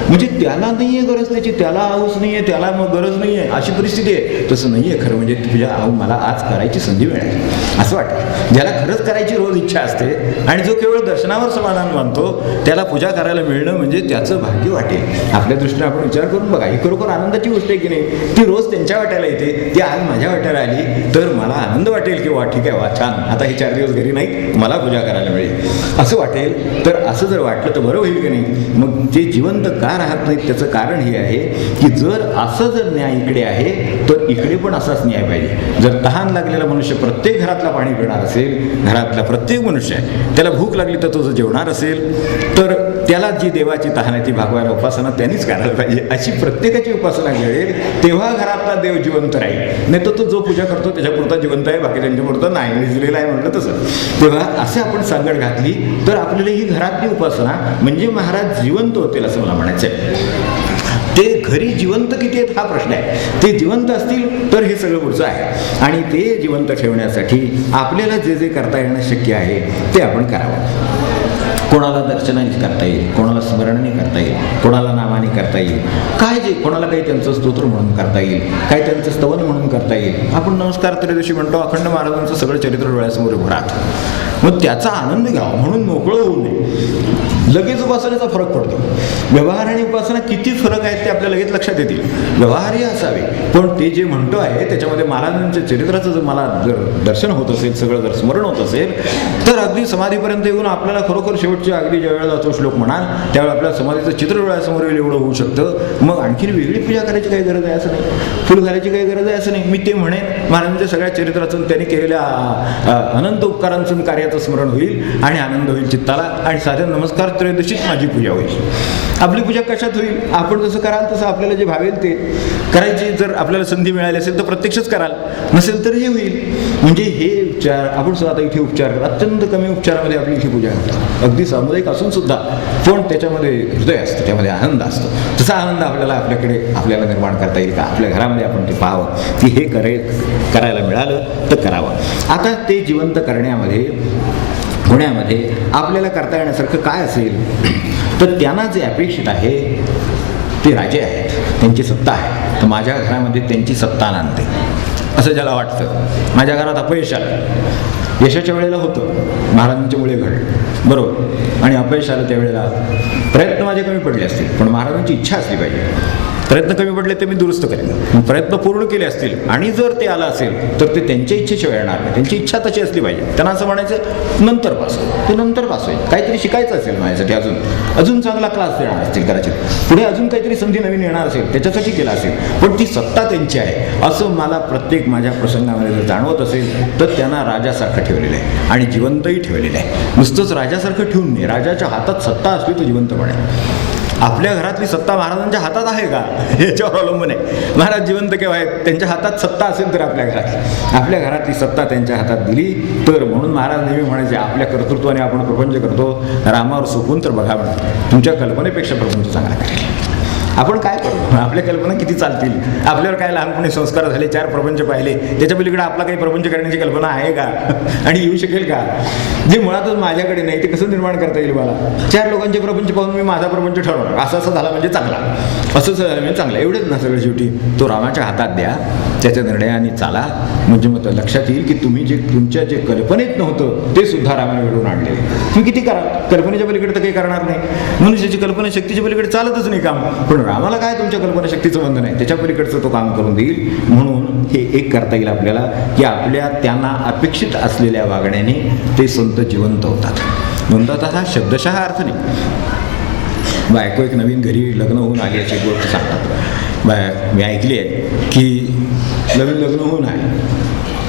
म्हणजे त्याला नाहीये गरज त्याची, त्याला हाऊस नाहीये, त्याला मग गरज नाहीये, अशी परिस्थिती आहे. तसं नाहीये खरं म्हणजे. तुझ्या मला आज करायची संधी मिळाली असं वाटतं. ज्याला खरंच करायची रोज इच्छा असते आणि जो केवळ दर्शनावर समाधान मानतो, त्याला पूजा करायला मिळणं म्हणजे त्याचं भाग्य वाटेल. आपल्या दृष्टीने आपण विचार करून बघा, ही खरोखर आनंदाची गोष्ट आहे की नाही? ती रोज त्यांच्या वाट्याला येते, ती आज माझ्या वाट्याला आली तर मला आनंद वाटेल की वा ठीक आहे, वा छान, आता हे 4 दिवस घरी नाही, मला पूजा करायला मिळेल असं वाटेल. तर असं जर वाटलं तर बरं होईल की नाही? मग ते जिवंत का राहत नाहीत त्याचं कारण हे आहे की जर असं जर न्याय इकडे आहे तर इकडे पण असाच न्याय पाहिजे. जर तहान लागलेला मनुष्य प्रत्येक घरातला पाणी पिणार असेल, घरातला प्रत्येक मनुष्य त्याला भूक लागली तर तो जर जेवणार असेल, तर त्याला जी देवाची तहान आहे ती भागवायला उपासना त्यांनीच करायला पाहिजे. अशी प्रत्येकाची उपासना घडेल तेव्हा घरातला देव जिवंत राहील. नाही तर तो जो पूजा करतो त्याच्यापुरता जिवंत आहे, बाकी त्यांच्यापुरतं नाही, निजलेलं आहे म्हटलं तसं. तेव्हा असे आपण सांगड घातली तर आपल्याला ही घरातली उपासना म्हणजे महाराज जिवंत होतील असं मला म्हणायचं आहे. ते घरी जिवंत किती आहेत हा प्रश्न आहे. ते जिवंत असतील तर हे सगळं पुढचं आहे. आणि ते जिवंत ठेवण्यासाठी आपल्याला जे जे करता येणं शक्य आहे ते आपण करावं. कोणाला दर्शनाने करता येईल, कोणाला स्मरणाने करता येईल, कोणाला नामाने करता येईल, काय जे कोणाला काही त्यांचं स्तोत्र म्हणून करता येईल, काय त्यांचं स्तवन म्हणून करता येईल. आपण नमस्कार त्रयोदशी म्हणतो, अखंड महाराजांचं सगळं चरित्र डोळ्यासमोर उभं राहतं. मग त्याचा आनंद घ्यावा म्हणून मोकळं होऊ नये. लगेच उपासनेचा फरक पडतो. व्यवहार आणि उपासना किती फरक आहेत ते आपल्या लगेच लक्षात येतील. व्यवहारही असावे, पण ते जे म्हणतो आहे त्याच्यामध्ये महाराजांच्या चरित्राचं जर मला जर दर्शन होत असेल, सगळं जर स्मरण होत असेल, तर अगदी समाधीपर्यंत येऊन आपल्याला खरोखर शेवटचे अगदी ज्या वेळेला तो श्लोक म्हणाल त्यावेळेला आपल्या समाधीचं चित्र डोळ्यासमोर येईल एवढं होऊ शकतं. मग आणखीन वेगळी पूजा करायची काही गरज आहे असं नाही, फुल घालायची काही गरज आहे असं नाही. मी ते म्हणेन महाराजांच्या सगळ्या चरित्रातून त्यांनी केलेल्या अनंत उपकारांचं कार्याचं स्मरण होईल आणि आनंद होईल चित्ताला. आणि साधन नमस्कार त्रयोदशीच माझी पूजा होईल. आपली पूजा कशात होईल? आपण जसं कराल तसं आपल्याला जे भावेल ते करायची. जर आपल्याला संधी मिळाली असेल तर प्रत्यक्षच कराल, नसेल तर हे होईल. म्हणजे हे उपचार आपण सुद्धा आता इथे उपचार करा, अत्यंत कमी उपचारामध्ये आपली इथे पूजा होतात, अगदी सामुदायिक असून सुद्धा, पण त्याच्यामध्ये हृदय असतं, त्यामध्ये आनंद असतो. तसा आनंद आपल्याला आपल्याला निर्माण करता येईल का? आपल्या घरामध्ये आपण ते पाहावं की हे करायला मिळालं तर करावं. आता ते जिवंत होण्यामध्ये आपल्याला करता येण्यासारखं काय असेल तर त्यांना जे अपेक्षित आहे ते राजे आहेत, त्यांची सत्ता आहे. तर माझ्या घरामध्ये त्यांची सत्ता आणते असं ज्याला वाटतं. माझ्या घरात अपयश आलं, यशाच्या वेळेला होतं, महाराजांच्या मुळे घडलं बरोबर, आणि अपयश आलं त्यावेळेला प्रयत्न माझे कमी पडले असतील, पण महाराजांची इच्छा असली पाहिजे. प्रयत्न कमी पडले ते मी दुरुस्त करेन. प्रयत्न पूर्ण केले असतील आणि जर ते आलं असेल तर ते त्यांच्या इच्छेशिवाय येणार नाही. त्यांची इच्छा तशी असली पाहिजे. त्यांना असं म्हणायचं नंतर पास होईल, ते नंतर पास होईल. काहीतरी शिकायचं असेल माझ्यासाठी, अजून चांगला क्लास देणार असतील कदाचित, पुढे अजून काहीतरी संधी नवीन येणार असेल त्याच्यासाठी केला असेल, पण ती सत्ता त्यांची आहे असं मला प्रत्येक माझ्या प्रसंगामध्ये जर जाणवत असेल तर त्यांना राजासारखं ठेवलेलं आहे आणि जिवंतही ठेवलेलं आहे. नुसतंच राजासारखं ठेवून नाही, राजाच्या हातात सत्ता असली तर जिवंतपणे. आपल्या घरातली सत्ता महाराजांच्या हातात आहे का याच्यावर अवलंबून आहे. महाराज जिवंत केव्हा आहेत? त्यांच्या हातात सत्ता असेल तर आपल्या घरातली सत्ता त्यांच्या हातात दिली तर. म्हणून महाराज नेहमी म्हणायचे आपल्या कर्तृत्वाने आपण प्रपंच करतो, रामावर सोपून तर बघा म्हणा, तुमच्या कल्पनेपेक्षा प्रपंच चांगला करेल. आपण काय करू, आपल्या कल्पना किती चालतील, आपल्यावर काय लहानपणी संस्कार झाले, 4 प्रपंच पाहिले, त्याच्या पलीकडे आपला काही प्रपंच करण्याची कल्पना आहे का आणि येऊ शकेल का? जे मुळातच माझ्याकडे नाही ते कसं निर्माण करता येईल मला? 4 लोकांचे प्रपंच पाहून मी माझा प्रपंच ठरवणार, असं झाला म्हणजे चांगला, असं झालं म्हणजे चांगलं. एवढंच ना सगळं. शेवटी तो रामाच्या हातात द्या, त्याच्या निर्णयाने चाला, म्हणजे मग लक्षात येईल की तुम्ही जे तुमच्या जे कल्पनेत नव्हतं ते सुद्धा रामाने घडवून आणलेले. तुम्ही किती करा, कल्पनेच्या पलीकडे तर काही करणार नाही. मनुष्याची कल्पना शक्तीच्या पलीकडे चालतच नाही काम, पण रामाला काय तुमच्या कल्पनाशक्तीचं बंधन आहे, त्याच्या पलीकडचं तो काम करून देईल. म्हणून हे एक करता येईल आपल्याला की आपल्या त्यांना अपेक्षित असलेल्या वागण्याने ते संत जिवंत होतात. म्हणतात हा शब्दशः अर्थ नाही. बायको एक नवीन घरी लग्न होऊन आली अशी गोष्ट सांगतात. मी ऐकली आहे की नवीन लग्न होऊन आहे,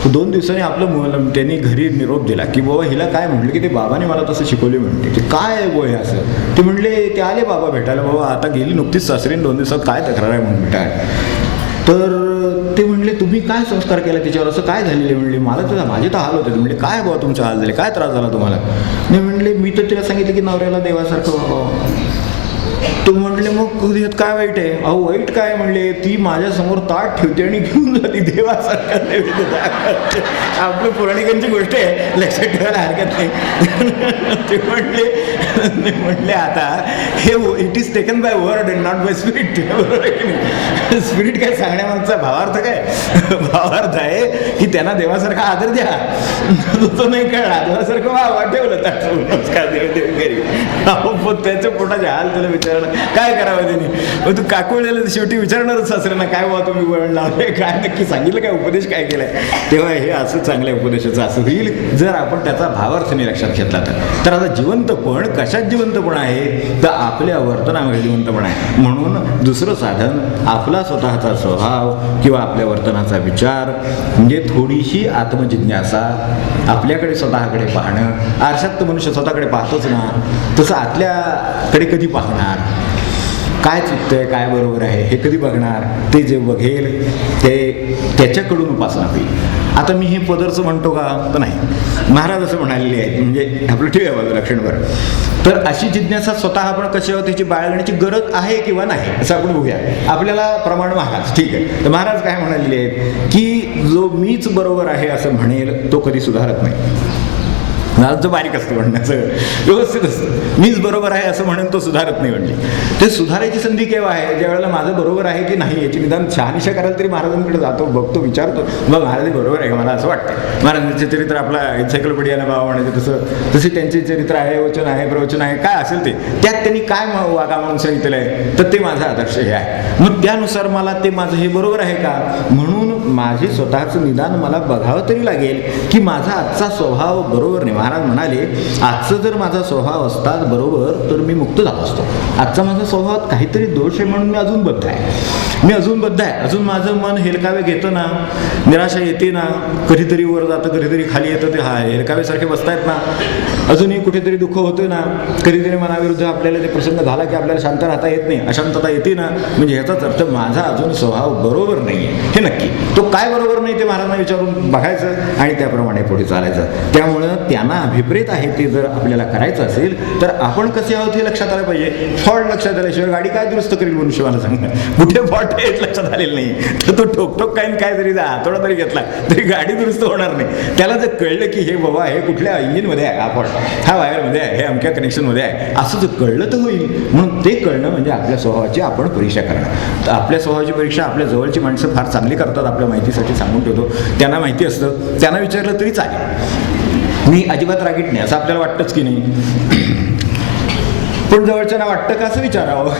2 दिवसांनी आपलं त्यांनी घरी निरोप दिला की बाबा हिला काय म्हटलं की ते बाबाने मला तसं शिकवले म्हणते. ते काय गो हे असं? ते म्हणले ते आले बाबा भेटायला. बाबा आता गेली नुकतीच सासरीन, 2 दिवसात काय तक्रार आहे म्हणून भेटाय. तर ते म्हणले तुम्ही काय संस्कार केला त्याच्यावर, असं काय झालेले? म्हणले मला तर माझे तर हाल होते. म्हणले काय बाबा तुमचे हाल झाले, काय त्रास झाला तुम्हाला? नाही म्हणले मी तर तिला सांगितलं की नवऱ्याला देवासारखं बाबा. तू म्हणले मग यात काय वाईट आहे? अहो वाईट काय म्हणले, ती माझ्यासमोर ताट ठेवते आणि घेऊन जाते देवासारखं. आपलं पौराणिकांची गोष्ट आहे, लक्षात ठेवायला हरकत नाही. ते म्हणले आता हे it is taken by word and not by spirit. बरोबर आहे की नाही? स्पिरिट काय सांगण्यामागचा भावार्थ काय? भावार्थ आहे की त्यांना देवासारखा आदर द्या. तो नाही कळला, देवासारखं वा ठेवलं ताट, नमस्कार देव देव घरी. अहो त्याच्या पोटाचे हाल त्याला विचारणं काय करावं त्यांनी? तू काकुळलेलं शेवटी विचारणारच सासऱ्यांना काय बाबा तुम्ही वळण लावले, काय नक्की सांगितलं, काय उपदेश काय केलाय? तेव्हा हे असं चांगल्या उपदेशाचं असं होईल जर आपण त्याचा भावार्थ नाही लक्षात घेतला तर. आता जिवंतपण कशात जिवंतपण आहे तर आपल्या वर्तनामध्ये जिवंतपण आहे. म्हणून दुसरं साधन आपला स्वतःचा स्वभाव किंवा आपल्या वर्तनाचा विचार, म्हणजे थोडीशी आत्मजिज्ञासा, आपल्याकडे स्वतःकडे पाहणं. आरशात तर मनुष्य स्वतःकडे पाहतोच ना, तसं आतल्याकडे कधी पाहणार? काय चुकतंय, काय बरोबर आहे हे कधी बघणार? ते जे बघेल ते त्याच्याकडून उपासना होईल. आता मी हे पदरचं म्हणतो का तर नाही, महाराज असं म्हणालेले आहेत. म्हणजे आपलं ठेवूया बाजूला क्षणभर. तर अशी जिज्ञासा स्वतः आपण कशी आहोत त्याची बाळगण्याची गरज आहे किंवा नाही असं आपण बघूया. आपल्याला प्रमाण महाराज ठीक आहे, तर महाराज काय म्हणालेले आहेत की जो मीच बरोबर आहे असं म्हणेल तो कधी सुधारत नाही. जो बारीक असतं म्हणण्याचं व्यवस्थित असतं. मीच बरोबर आहे असं म्हणून तो सुधारत नाही. म्हणजे ते सुधारायची संधी केव्हा आहे? ज्या वेळेला माझं बरोबर आहे की नाही याची निदान शहानिशा करायला तरी महाराजांकडे जातो, बघतो, विचारतो, मग महाराज बरोबर आहे का मला असं वाटतं. महाराजांचे चरित्र आपला एन्सायक्लोपीडियाला बाबा म्हणायचं तसे त्यांचे चरित्र आहे, वचन आहे, प्रवचन आहे, काय असेल ते त्यात त्यांनी काय वागा म्हणून सांगितलेलं आहे तर ते माझा आदर्श हे आहे. मग त्यानुसार मला ते माझं हे बरोबर आहे का म्हणून माझे स्वतःचं निदान मला बघावं तरी लागेल की माझा आजचा स्वभाव बरोबर नाही. महाराज म्हणाले आजचं जर माझा स्वभाव असतात बरोबर तर मी मुक्त झालो असतो. आजचा माझा स्वभावात काहीतरी दोष आहे म्हणून मी अजून बद्ध आहे, अजून माझं मन हेलकावे घेतं ना, निराशा येते ना, कधीतरी वर जातं कधीतरी खाली येतं, ते हेलकावेसारखे बसतायत ना, अजूनही कुठेतरी दुःख होतं ना, कधीतरी मनाविरुद्ध आपल्याला ते प्रसंग झाला की आपल्याला शांत राहता येत नाही, अशांतता येते ना, म्हणजे ह्याचाच अर्थ माझा अजून स्वभाव बरोबर नाही आहे हे नक्की. तो काय बरोबर नाही ते महाराजांना विचारून बघायचं आणि त्याप्रमाणे पुढे चालायचं. त्यामुळं त्यांना अभिप्रेत आहे ते जर आपल्याला करायचं असेल तर आपण कसे आहोत हे लक्षात आलं पाहिजे. फॉल्ट लक्षात आल्याशिवाय गाडी काय दुरुस्त करेल मनुष्य मला सांगणार. कुठे फॉल्ट आहे लक्षात आलेलं नाही तर तो ठोकठोक काय जरी हातोडा तरी घेतला तरी गाडी दुरुस्त होणार नाही. त्याला जर कळलं की हे बाबा हे कुठल्या इंजिनमध्ये आहे, हा फॉल्ट हा वायरमध्ये आहे, हे अमक्या कनेक्शनमध्ये आहे, असं जर कळलं तर होईल. म्हणून ते कळणं म्हणजे आपल्या स्वभावाची आपण परीक्षा करणं. तर आपल्या स्वभावाची परीक्षा आपल्या जवळची माणसं फार चांगली करतात, आपल्या माहितीसाठी सांगून ठेवतो, त्यांना माहिती असतं, त्यांना विचारलं तरी चालेल. मी अजिबात रागीट नाही असं आपल्याला वाटतंच की नाही. पण जवळच्यांना वाटतं का असं विचारावं.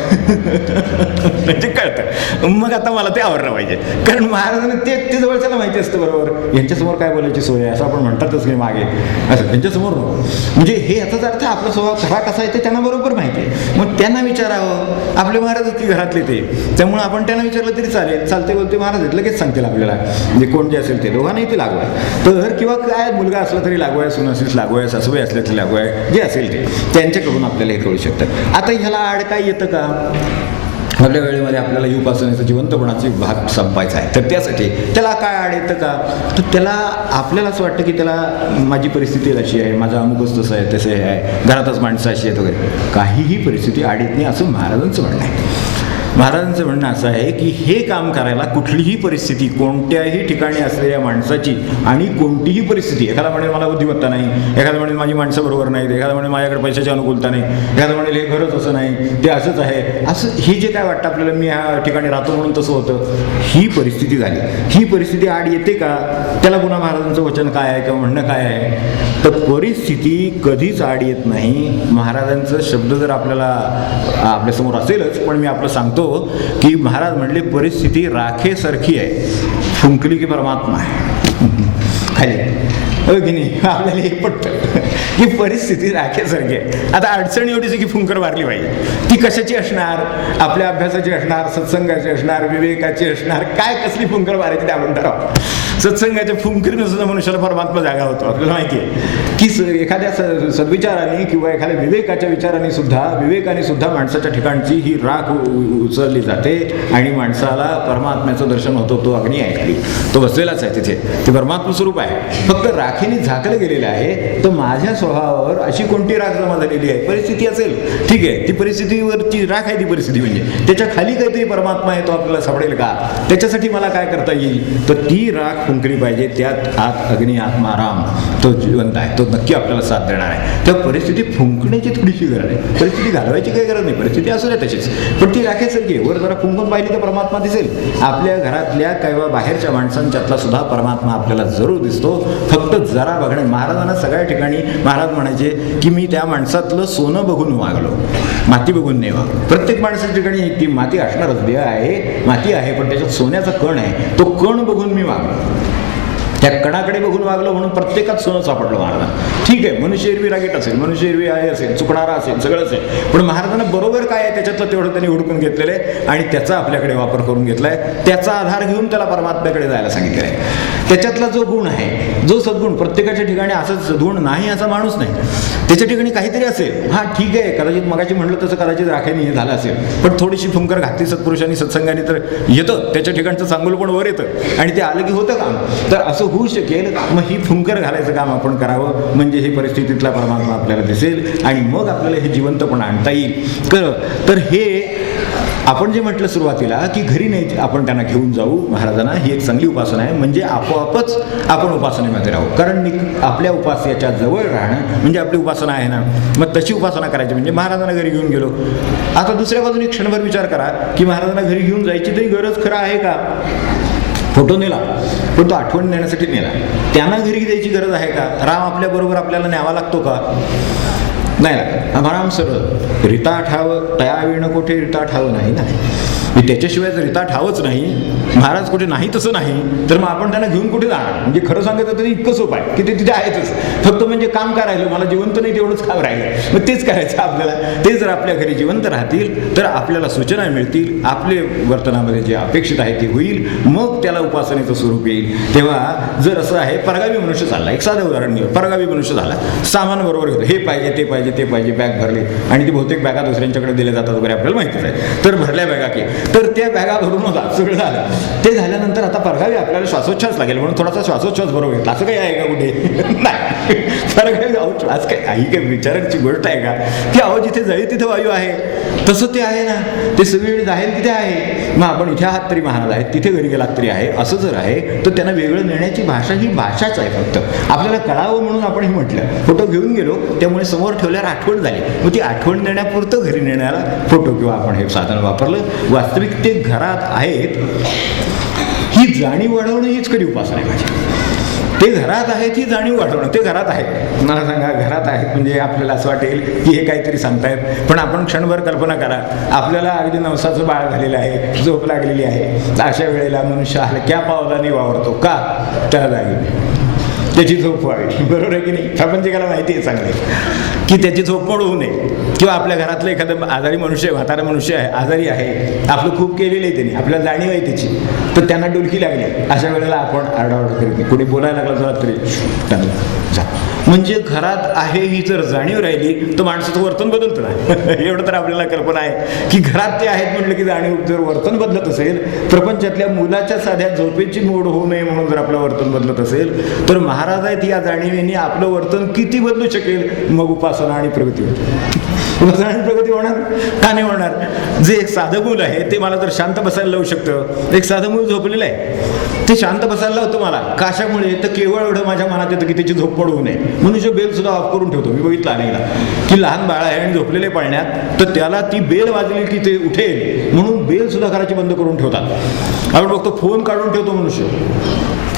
म्हणजे कळतं. मग आता मला ते आवडलं पाहिजे, कारण महाराजांना ते जवळच्याला माहिती असतं बरोबर यांच्यासमोर काय बोलायची सोय आहे, असं आपण म्हणतातच की मागे असं त्यांच्यासमोर म्हणजे हे याचाच अर्थ आपला स्वभाव खरा कसा आहे ते त्यांना बरोबर माहिती आहे. मग त्यांना विचारावं. आपले महाराज की घरातले ते, त्यामुळे आपण त्यांना विचारलं तरी चालेल. चालते बोलते महाराज आहेत लगेच सांगतील आपल्याला, म्हणजे कोण जे असेल ते. दोघांनाही ते लागू आहे तर, किंवा काय मुलगा असला तरी लागू आहे, सून असलीच लागू आहे, सासूबाई असल्या तरी लागू आहे, जे असेल ते त्यांच्याकडून आपल्याला हे कळू शकतं. आता ह्याला आड काय येतं का? आपल्या वेळेमध्ये आपल्याला ही उपासनेचा जिवंतपणाचा भाग संपायचा आहे, तर त्यासाठी त्याला काय आड येतं का? तर त्याला आपल्याला असं वाटतं की त्याला माझी परिस्थिती अशी आहे, माझा अमुकच तसं आहे, तसं आहे, घरातच माणसं अशी आहेत वगैरे. काहीही परिस्थिती आड येत नाही असं महाराजांचं म्हणणं आहे. महाराजांचं म्हणणं असं आहे की हे काम करायला कुठलीही परिस्थिती, कोणत्याही ठिकाणी असलेल्या माणसाची आणि कोणतीही परिस्थिती, एखादा म्हणेल मला बुद्धिमत्ता नाही, एखादा म्हणेल माझी माणसं बरोबर नाहीत, एखादा म्हणेल माझ्याकडे पैशाची अनुकूलता नाही, एखादा म्हणेल हे घरच असं नाही, ते असंच आहे, असं हे जे काय वाटतं आपल्याला, मी ह्या ठिकाणी राहतो म्हणून तसं होतं, ही परिस्थिती झाली. ही परिस्थिती आड येते का? त्याला पुन्हा महाराजांचं वचन काय आहे किंवा म्हणणं काय आहे? तर परिस्थिती कधीच आड येत नाही. महाराजांचं शब्द जर आपल्याला आपल्यासमोर असेलच, पण मी आपलं सांगतो की महाराज म्हणले परिस्थिती राखेसारखी आहे, फुंकली की परमात्मा आहे खाली. की नाही? आपल्याला हे पटतं की परिस्थिती राखेसारखी आहे. आता अडचण एवढीच की फुंकर मारली पाहिजे. ती कशाची असणार? आपल्या अभ्यासाची असणार, सत्संगाची असणार, विवेकाची असणार, काय कसली फुंकर मारायची ते आपण ठरवा. सत्संगाच्या फुंकरीनं सुद्धा मनुष्याला परमात्मा जागा होतो. आपल्याला माहिती आहे की एखाद्या सद्विचाराने किंवा एखाद्या विवेकाच्या विचाराने सुद्धा, विवेकाने सुद्धा माणसाच्या ठिकाणची ही राख उचलली जाते आणि माणसाला परमात्म्याचं दर्शन होतं. तो अग्नी आहे खाली, तो बसलेलाच आहे तिथे, ते परमात्मा स्वरूप आहे, फक्त राखेने झाकलं गेलेलं आहे. तर माझ्या स्वभावावर अशी कोणती राख जमा झालेली आहे? परिस्थिती असेल, ठीक आहे, ती परिस्थितीवरची राख आहे ती परिस्थिती, म्हणजे त्याच्या खाली काहीतरी परमात्मा आहे, तो आपल्याला सापडेल का? त्याच्यासाठी मला काय करता येईल? तर ती राख फुंकली पाहिजे. त्यात आत अग्नी आत्माराम, तो जिवंत आहे, तो नक्की आपल्याला साथ देणार आहे. तर परिस्थिती फुंकण्याची थोडीशी गरज आहे, परिस्थिती घालवायची काही गरज नाही. परिस्थिती असू द्या तशीच, पण ती राखेसारखी आहे. वर जरा फुंकून पाहिली तर परमात्मा दिसेल. आपल्या घरातल्या किंवा बाहेरच्या माणसांच्यातला सुद्धा परमात्मा आपल्याला जरूर दिसतो, फक्त जरा बघणे. महाराजांना सगळ्या ठिकाणी महाराज म्हणायचे की मी त्या माणसातलं सोनं बघून वागलो, माती बघून नाही वागलो. प्रत्येक माणसाच्या ठिकाणी ती माती असणारच, देह आहे, माती आहे, पण त्याच्यात सोन्याचा कण आहे, तो कण बघून मी वागलो, त्या कणाकडे बघून वागलं म्हणून प्रत्येकात सोनं सापडलं महाराजांना. ठीक आहे, मनुष्य एरवी रागीट असेल, मनुष्य एरवी आहे असेल, चुकणारा असेल, सगळं असेल, पण महाराजांना बरोबर काय आहे त्याच्यातलं तेवढं त्यांनी हुडकून घेतलेलं आहे आणि त्याचा आपल्याकडे वापर करून घेतला आहे. त्याचा आधार घेऊन त्याला परमात्म्याकडे जायला सांगितलं आहे. त्याच्यातला जो गुण आहे, जो सद्गुण, प्रत्येकाच्या ठिकाणी असंच गुण नाही असा माणूस नाही, त्याच्या ठिकाणी काहीतरी असेल. हा ठीक आहे, कदाचित मगाशी म्हणलं तसं कदाचित राखेने हे झालं असेल, पण थोडीशी फुंकर घातली सत्पुरुषांनी सत्संगाने तर येतं, त्याच्या ठिकाणचं चांगलं पण वर येतं आणि ते आलं की होतं काम. तर असं होऊ शकेल, मग ही फुंकर घालायचं काम आपण करावं, म्हणजे ही परिस्थितीतला परमात्मा आपल्याला दिसेल आणि मग आपल्याला हे जिवंतपणा आणता येईल. तर हे आपण जे म्हटलं सुरुवातीला की घरी नाही आपण त्यांना घेऊन जाऊ महाराजांना, ही एक चांगली उपासना आहे. म्हणजे आपोआपच आपण उपासनेमध्ये राहू, कारण आपल्या उपास्याच्या जवळ राहणं म्हणजे आपली उपासना आहे ना. मग तशी उपासना करायची म्हणजे महाराजांना घरी घेऊन गेलो. आता दुसऱ्या बाजूने क्षणभर विचार करा की महाराजांना घरी घेऊन जायची तरी गरज खरं आहे का? फोटो नेला, पण तो आठवण देण्यासाठी नेला. त्यांना घरी द्यायची गरज आहे का? राम आपल्याबरोबर आपल्याला न्यावा लागतो का? नाही लागत. राम सरळ रिता ठाव तया विणं कोठे रिता ठाव नाही ना. त्याच्याशिवाय जर रिता ठावच नाही, महाराज कुठे नाही तसं नाही, तर मग आपण त्यांना घेऊन कुठे जाणार? म्हणजे खरं सांगायचं तर इतकं सोपं आहे की ते तिथे आहेतच, फक्त म्हणजे काम काय राहिलं, मला जिवंत नाही तेवढंच काम राहिलं, मग तेच करायचं आपल्याला. ते जर आपल्या घरी जिवंत राहतील तर आपल्याला सूचना मिळतील, आपले वर्तनामध्ये जे अपेक्षित आहे ते होईल, मग त्याला उपासनेचं स्वरूप येईल. तेव्हा जर असं आहे, परगावी मनुष्य चालला, एक साधं उदाहरण घेऊ, परगावी मनुष्य झाला, सामान बरोबर घेतो, हे पाहिजे ते पाहिजे ते पाहिजे, बॅग भरली आणि ती बहुतेक बॅगा दुसऱ्यांच्याकडे दिल्या जातात वगैरे आपल्याला माहितीच आहे. तर भरल्या बॅगा की, तर त्या बॅगा भरून होता, सगळं झालं. ते झाल्यानंतर आता परगावी आपल्याला श्वासोच्छ्वास लागेल म्हणून थोडासा श्वासोच्छ्वास बरोबर घेतला. असं काही आहे का कुठे? नाही. परगावी अहो श्वास काही काही विचारांची गोष्ट आहे का की अहो जिथे जाईल तिथे वायू आहे, तसं ते आहे ना, ते सगळीकडे जाईल तिथे आहे. मग आपण इथे आहात तरी महाराज आहेत, तिथे घरी गेलात तरी आहे. असं जर आहे तर त्यांना वेगळं नेण्याची भाषा ही भाषाच आहे, फक्त आपल्याला कळावं म्हणून आपण हे म्हटलं. फोटो घेऊन गेलो, त्यामुळे समोर ठेवल्यावर आठवण झाली, मग ती आठवण देण्यापुरतं घरी नेण्याला फोटो किंवा आपण हे साधन वापरलं. वास्तविक ते घरात आहेत ही जाणीव वाढवणं हीच खरी उपासना आहे माझी. ते घरात आहेत ही जाणीव वाढवणं. ते घरात आहे, मला सांगा, घरात आहेत म्हणजे आपल्याला असं वाटेल की हे काहीतरी सांगतायत, पण आपण क्षणभर कल्पना करा, आपल्याला अगदी नवसाचं बाळ झालेलं आहे, झोप लागलेली आहे, अशा वेळेला मनुष्य हलक्या पावलाने वावरतो का? त्या जागी त्याची झोप व्हावी, बरोबर आहे की नाही? प्रपंचिकाला माहिती आहे चांगले की त्याची झोप मोड होऊ नये. किंवा आपल्या घरातलं एखादं आजारी मनुष्य, म्हातारा मनुष्य आहे, आजारी आहे, आपलं खूप केलेलं आहे त्याने, आपल्याला जाणीव आहे त्याची, तर त्यांना डुलकी लागली, अशा वेळेला आपण आरडाओरड करीत नाही. कुठे बोलायला लागला जरा तरी त्यांना जा. म्हणजे घरात आहे ही जर जाणीव राहिली तर माणसाचं वर्तन बदलतं ना. एवढं तर आपल्याला कल्पना आहे की घरात ते आहेत म्हटलं की जाणीव, जर वर्तन बदलत असेल, प्रपंचातल्या मुलाच्या साध्या झोपेची मोड होऊ नये म्हणून जर आपलं वर्तन बदलत असेल, तर महाराज आहेत या जाणीवेने आपलं वर्तन किती बदलू शकेल. मग उपासना आणि प्रगती होते. उपासना आणि प्रगती होणार का नाही होणार? जे एक साधं मूल आहे ते मला जर शांत बसायला लावू शकतं, एक साधं मूल झोपलेलं आहे ते शांत बसायला लावतं मला, कशामुळे? तर केवळ एवढं माझ्या मनात येतं की त्याची झोप पडू नये म्हणून जो बेल सुद्धा ऑफ करून ठेवतो. मी बघितलं अनेकदा की लहान बाळ आहे आणि झोपलेले पाळण्यात, तर त्याला ती बेल वाजली की ते उठेल म्हणून बेल सुद्धा घराची बंद करून ठेवतात. आपण बघतो फोन काढून ठेवतो मनुष्य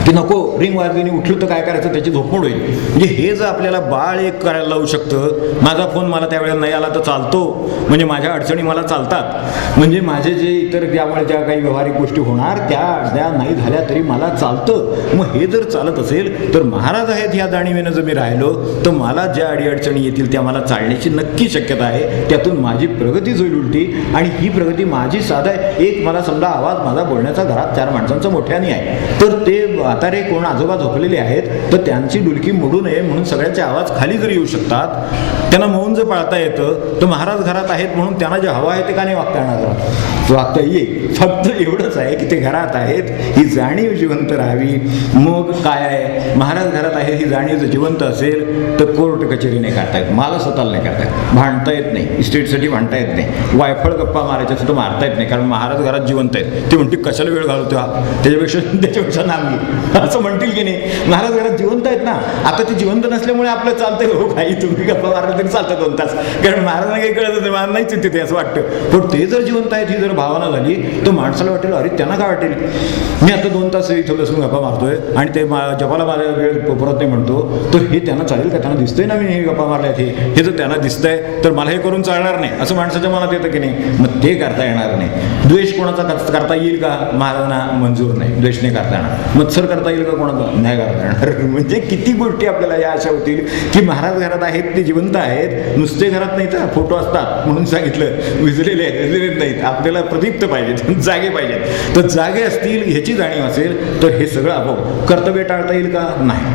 की नको, रिंग वाजली उठलं तर काय करायचं, त्याची झोप मोड होईल. म्हणजे हे जर आपल्याला बाळ एक करायला लावू शकतं, माझा फोन मला त्यावेळेला नाही आला तर चालतो, म्हणजे माझ्या अडचणी मला चालतात, म्हणजे माझे जे इतर त्यामुळे ज्या काही व्यावहारिक गोष्टी होणार त्या नाही झाल्या तरी मला चालतं. मग हे जर चालत असेल तर महाराज आहेत ह्या जाणीवेनं जर मी राहिलो तर मला ज्या अडीअडचणी येतील त्या मला चालण्याची नक्की शक्यता आहे. त्यातून माझी प्रगतीच होईल उलटी, आणि ही प्रगती माझी साधा एक, मला समजा आवाज माझा बोलण्याचा घरात 4 माणसांचा मोठ्याने आहे, तर ते म्हातारे कोण आजोबा झोपलेले आहेत तर त्यांची डुलकी मोडू नये म्हणून सगळ्यांचे आवाज खाली जरी येऊ शकतात, त्यांना मौन जर पाळता येतं, तर महाराज घरात आहेत म्हणून त्यांना जे हवं आहे ते का नाही वागता येणार? वागता येईल. फक्त एवढंच आहे की ते घरात आहेत ही जाणीव जिवंत राहावी. मग काय आहे, महाराज घरात आहे ही जाणीव जर जिवंत असेल तर कोर्ट कचेरी नाही करता येत, मला स्वतःला नाही करता येत, भांडता येत नाही, इस्टेटसाठी भांडता येत नाही, वायफळ गप्पा मारायच्या सुद्धा मारता येत नाही, कारण महाराज घरात जिवंत आहेत. ते म्हणते कशाला वेळ घालवतो हा, त्याच्यापेक्षा नामी, असं म्हणतील की नाही. महाराज घरात जिवंत आहेत ना, आता ते जिवंत नसल्यामुळे आपलं चालतंय, हो काही तुम्ही गप्पा मारला तरी चालतं 2 तास, कारण महाराजांना काही कळत नाही, मला नाहीच तिथे असं वाटतं. पण ते जर जिवंत आहेत ही जर भावना झाली तर माणसाला वाटेल, अरे त्यांना काय वाटेल, मी आता 2 तास इथं बसून गप्पा मारतोय आणि ते जपाला माझा वेळ पुरत नाही म्हणतो, तर हे त्यांना चालेल का? त्यांना दिसतंय ना मी हे गप्पा मारल्यात, हे जर त्यांना दिसतंय तर मला हे करून चालणार नाही असं माणसाच्या मनात येतं की नाही. मग ते करता येणार नाही. द्वेष कोणाचा करता येईल का? महाराजांना मंजूर नाही, द्वेष नाही करता येणार. मत्सर करता येईल का कोणाचा? नाही करता येणार. म्हणजे किती गोष्टी आपल्याला या अशा होतील की महाराज घरात आहेत ते जिवंत आहेत, नुसते घरात नाही तर फोटो असतात म्हणून सांगितलं, विजलेले नाहीत, आपल्याला प्रदीप्त पाहिजेत, जागे पाहिजेत. तर जागे असतील ह्याची जाणीव असेल तर हे सगळं आपोआप. कर्तव्य टाळता येईल का? नाही.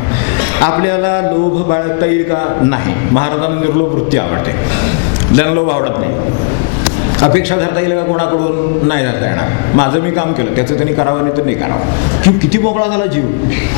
आपल्याला लोभ बाळगता येईल का? नाही. महाराजांना निर्लोभ वृत्ती आवडते, ज्यांना लोभ आवडत नाही. अपेक्षा धरता येईल का कोणाकडून? नाही धरता येणार. माझं मी काम केलं, त्याचं त्यांनी करावं नाही तर नाही करावं. किती मोकळा झाला जीव,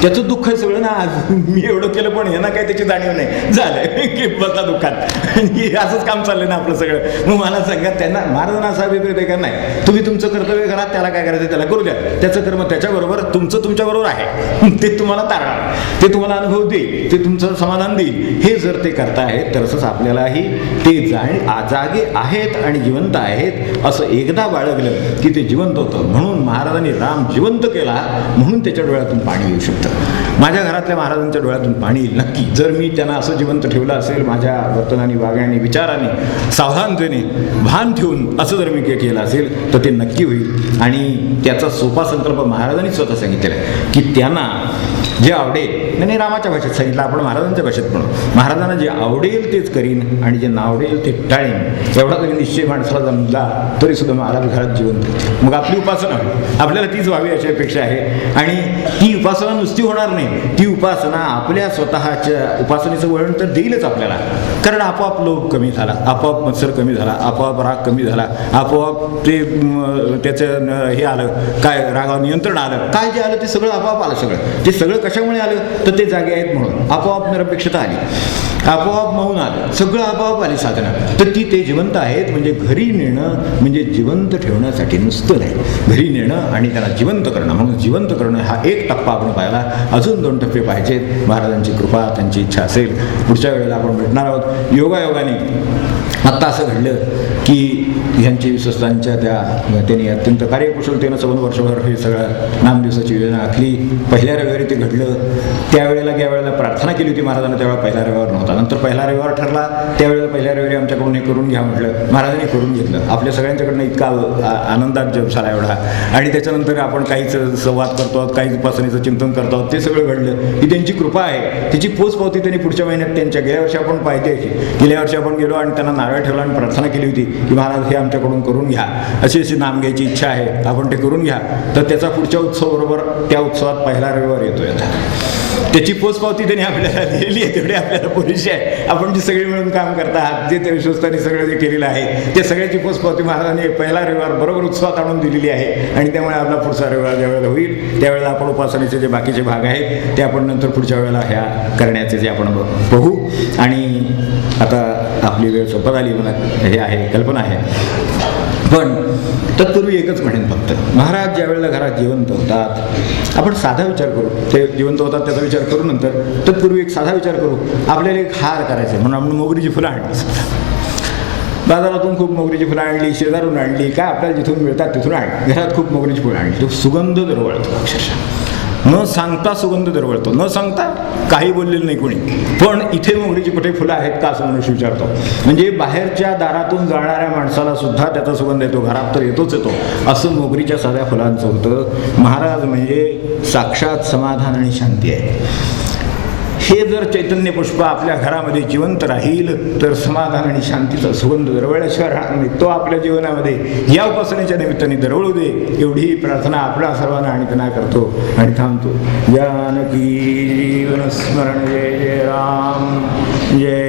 त्याचं दुःख आहे सगळं ना. आज मी एवढं केलं पण हे ना काही त्याची जाणीव नाही, झालं की बसला दुःखात, असंच काम चाललंय ना आपलं सगळं. मग मला सांगा, त्यांना महाराजांना असा अभिप्राय आहे का? नाही, तुम्ही तुमचं कर्तव्य करा, त्याला काय करायचं त्याला करू द्या, त्याचं कर्म त्याच्याबरोबर, तुमचं तुमच्याबरोबर आहे, ते तुम्हाला तारणार, ते तुम्हाला अनुभव देईल, ते तुमचं समाधान देईल. हे जर ते करतायत तर असंच आपल्यालाही ते जागे आहेत आणि जिवंत आहेत असं एकदा बाळगलं की ते जिवंत होतं. म्हणून महाराजांनी राम जिवंत केला म्हणून त्याच्या डोळ्यातून पाणी येऊ शकतं. माझ्या घरातल्या महाराजांच्या डोळ्यातून पाणी येईल नक्की, जर मी त्यांना असं जिवंत ठेवलं असेल, माझ्या वर्तनाने, वागण्याने, विचाराने, सावधानतेने, भान ठेवून असं जर मी केलं असेल तर ते नक्की होईल. आणि त्याचा सोपा संकल्प महाराजांनी स्वतः सांगितलेला आहे की त्यांना जे आवडेल, नाही रामाच्या भाषेत सांगितलं, आपण महाराजांच्या भाषेत म्हणू, महाराजांना जे आवडेल तेच करीन आणि जे नावडेल ते टाळेन. एवढा तरी निश्चय माणसाला जमला तरी सुद्धा महाराज घरात जिवंत होते. मग आपली उपासना होईल, आपल्याला तीच व्हावी अशी अपेक्षा आहे. आणि ती उपासना नुसती होणार नाही, ती उपासना आपल्या स्वतःच्या उपासनेचं वळण तर देईलच आपल्याला, कारण आपोआप लोभ कमी झाला, आपोआप मत्सर कमी झाला, आपोआप राग कमी झाला, आपोआप ते त्याचं हे आलं काय, रागावर नियंत्रण आलं, काय जे आलं ते सगळं आपोआप आलं. सगळं ते सगळं कशामुळे आलं तर ते जागे आहेत म्हणून. आपोआप निरपेक्षता आली, आपोआप मौन आलं, सगळं आपोआप आली साधना. तर ती ते जिवंत आहेत म्हणजे घरी नेणं म्हणजे जिवंत ठेवण्यासाठी नुसतं नाही, घरी नेणं आणि त्यांना जिवंत करणं. म्हणून जिवंत करणं हा एक टप्पा आपण पाहिला, अजून 2 टप्पे पाहिजेत. महाराजांची कृपा, त्यांची इच्छा असेल पुढच्या वेळेला आपण भेटणार आहोत. योगायोगाने आत्ता असं घडलं की ह्यांची विश्वस्तांच्या त्यांनी अत्यंत कार्यकुशलतेनं सबंध वर्षभर हे सगळं नामदिवसाची योजना आखली. पहिल्या रविवारी ते घडलं. त्यावेळेला ज्यावेळेला प्रार्थना केली होती महाराजांना त्यावेळेला पहिला रविवार नव्हता. नंतर पहिला रविवार ठरला. त्यावेळेला पहिल्या रविवारी आमच्याकडून हे करून घ्या म्हटलं. महाराजांनी करून घेतलं. आपल्या सगळ्यांच्याकडनं इतका आनंदात जप झाला एवढा. आणि त्याच्यानंतर आपण काहीच संवाद करतो आहोत, काहीच उपासनेचं चिंतन करतो आहोत. ते सगळं घडलं. ही त्यांची कृपा आहे. तिची पोचपावती त्यांनी पुढच्या महिन्यात त्यांच्या गेल्या वर्षी आपण पाहिजे गेल्या वर्षी आपण गेलो आणि त्यांना नारळ ठेवला आणि प्रार्थना केली होती की महाराज हे आमच्याकडून करून घ्या, अशी अशी नाम घ्यायची इच्छा आहे, आपण ते करून घ्या. तर त्याचा पुढच्या उत्सव बरोबर त्या उत्सवात पहिला रविवार येतोय. आता त्याची पोचपावती त्यांनी आपल्याला दिलेली आहे. तेवढे आपल्याला पुरेशी आहे. आपण जी सगळी मिळून काम करता आहात, जे त्या विश्वस्तांनी सगळं जे केलेलं आहे त्या सगळ्याची पोचपावती महाराजांनी पहिला रविवार बरोबर उत्सवात आणून दिलेली आहे. आणि त्यामुळे आपला पुढचा रविवार ज्यावेळेला होईल त्यावेळेला आपण उपासनेचे जे बाकीचे भाग आहेत ते आपण नंतर पुढच्या वेळेला ह्या करण्याचे जे आपण बघू. आणि आता आपली वेळ संपत आली, मला हे आहे कल्पना आहे. पण तत्पूर्वी एकच म्हणेन फक्त, महाराज ज्या वेळेला घरात जिवंत होतात आपण साधा विचार करू. ते जिवंत होतात त्याचा विचार करू. नंतर तत्पूर्वी एक साधा विचार करू. आपल्याला एक हार करायचा आहे म्हणून आपण मोगरीची फुलं आणली. बाजारातून खूप मोगरीची फुलं आणली, शेजारून आणली, काय आपल्याला जिथून मिळतात तिथून आणली. घरात खूप मोगरीची फुलं आणली. तो सुगंध दरवळतो अक्षरशः. न सांगता सुगंध दरवळतो. न सांगता काही बोललेलं नाही कोणी. पण इथे मोगरीची कुठे फुलं आहेत का असं मनुष्य विचारतो. म्हणजे बाहेरच्या दारातून जाणाऱ्या माणसाला सुद्धा त्याचा सुगंध येतो. घरात तर येतोच येतो. असं मोगरीच्या साध्या फुलांचं होतं. महाराज म्हणजे साक्षात समाधान आणि शांती आहे. हे जर चैतन्य पुष्प आपल्या घरामध्ये जिवंत राहील तर समाधान आणि शांतीचा सुगंध दरवळल्याशिवाय राहणार नाही. तो आपल्या जीवनामध्ये या उपासनेच्या निमित्ताने दरवळू दे एवढी प्रार्थना आपल्या सर्वांना आणि त्यांना करतो आणि थांबतो. जानकी जीवन स्मरण जय जय राम जय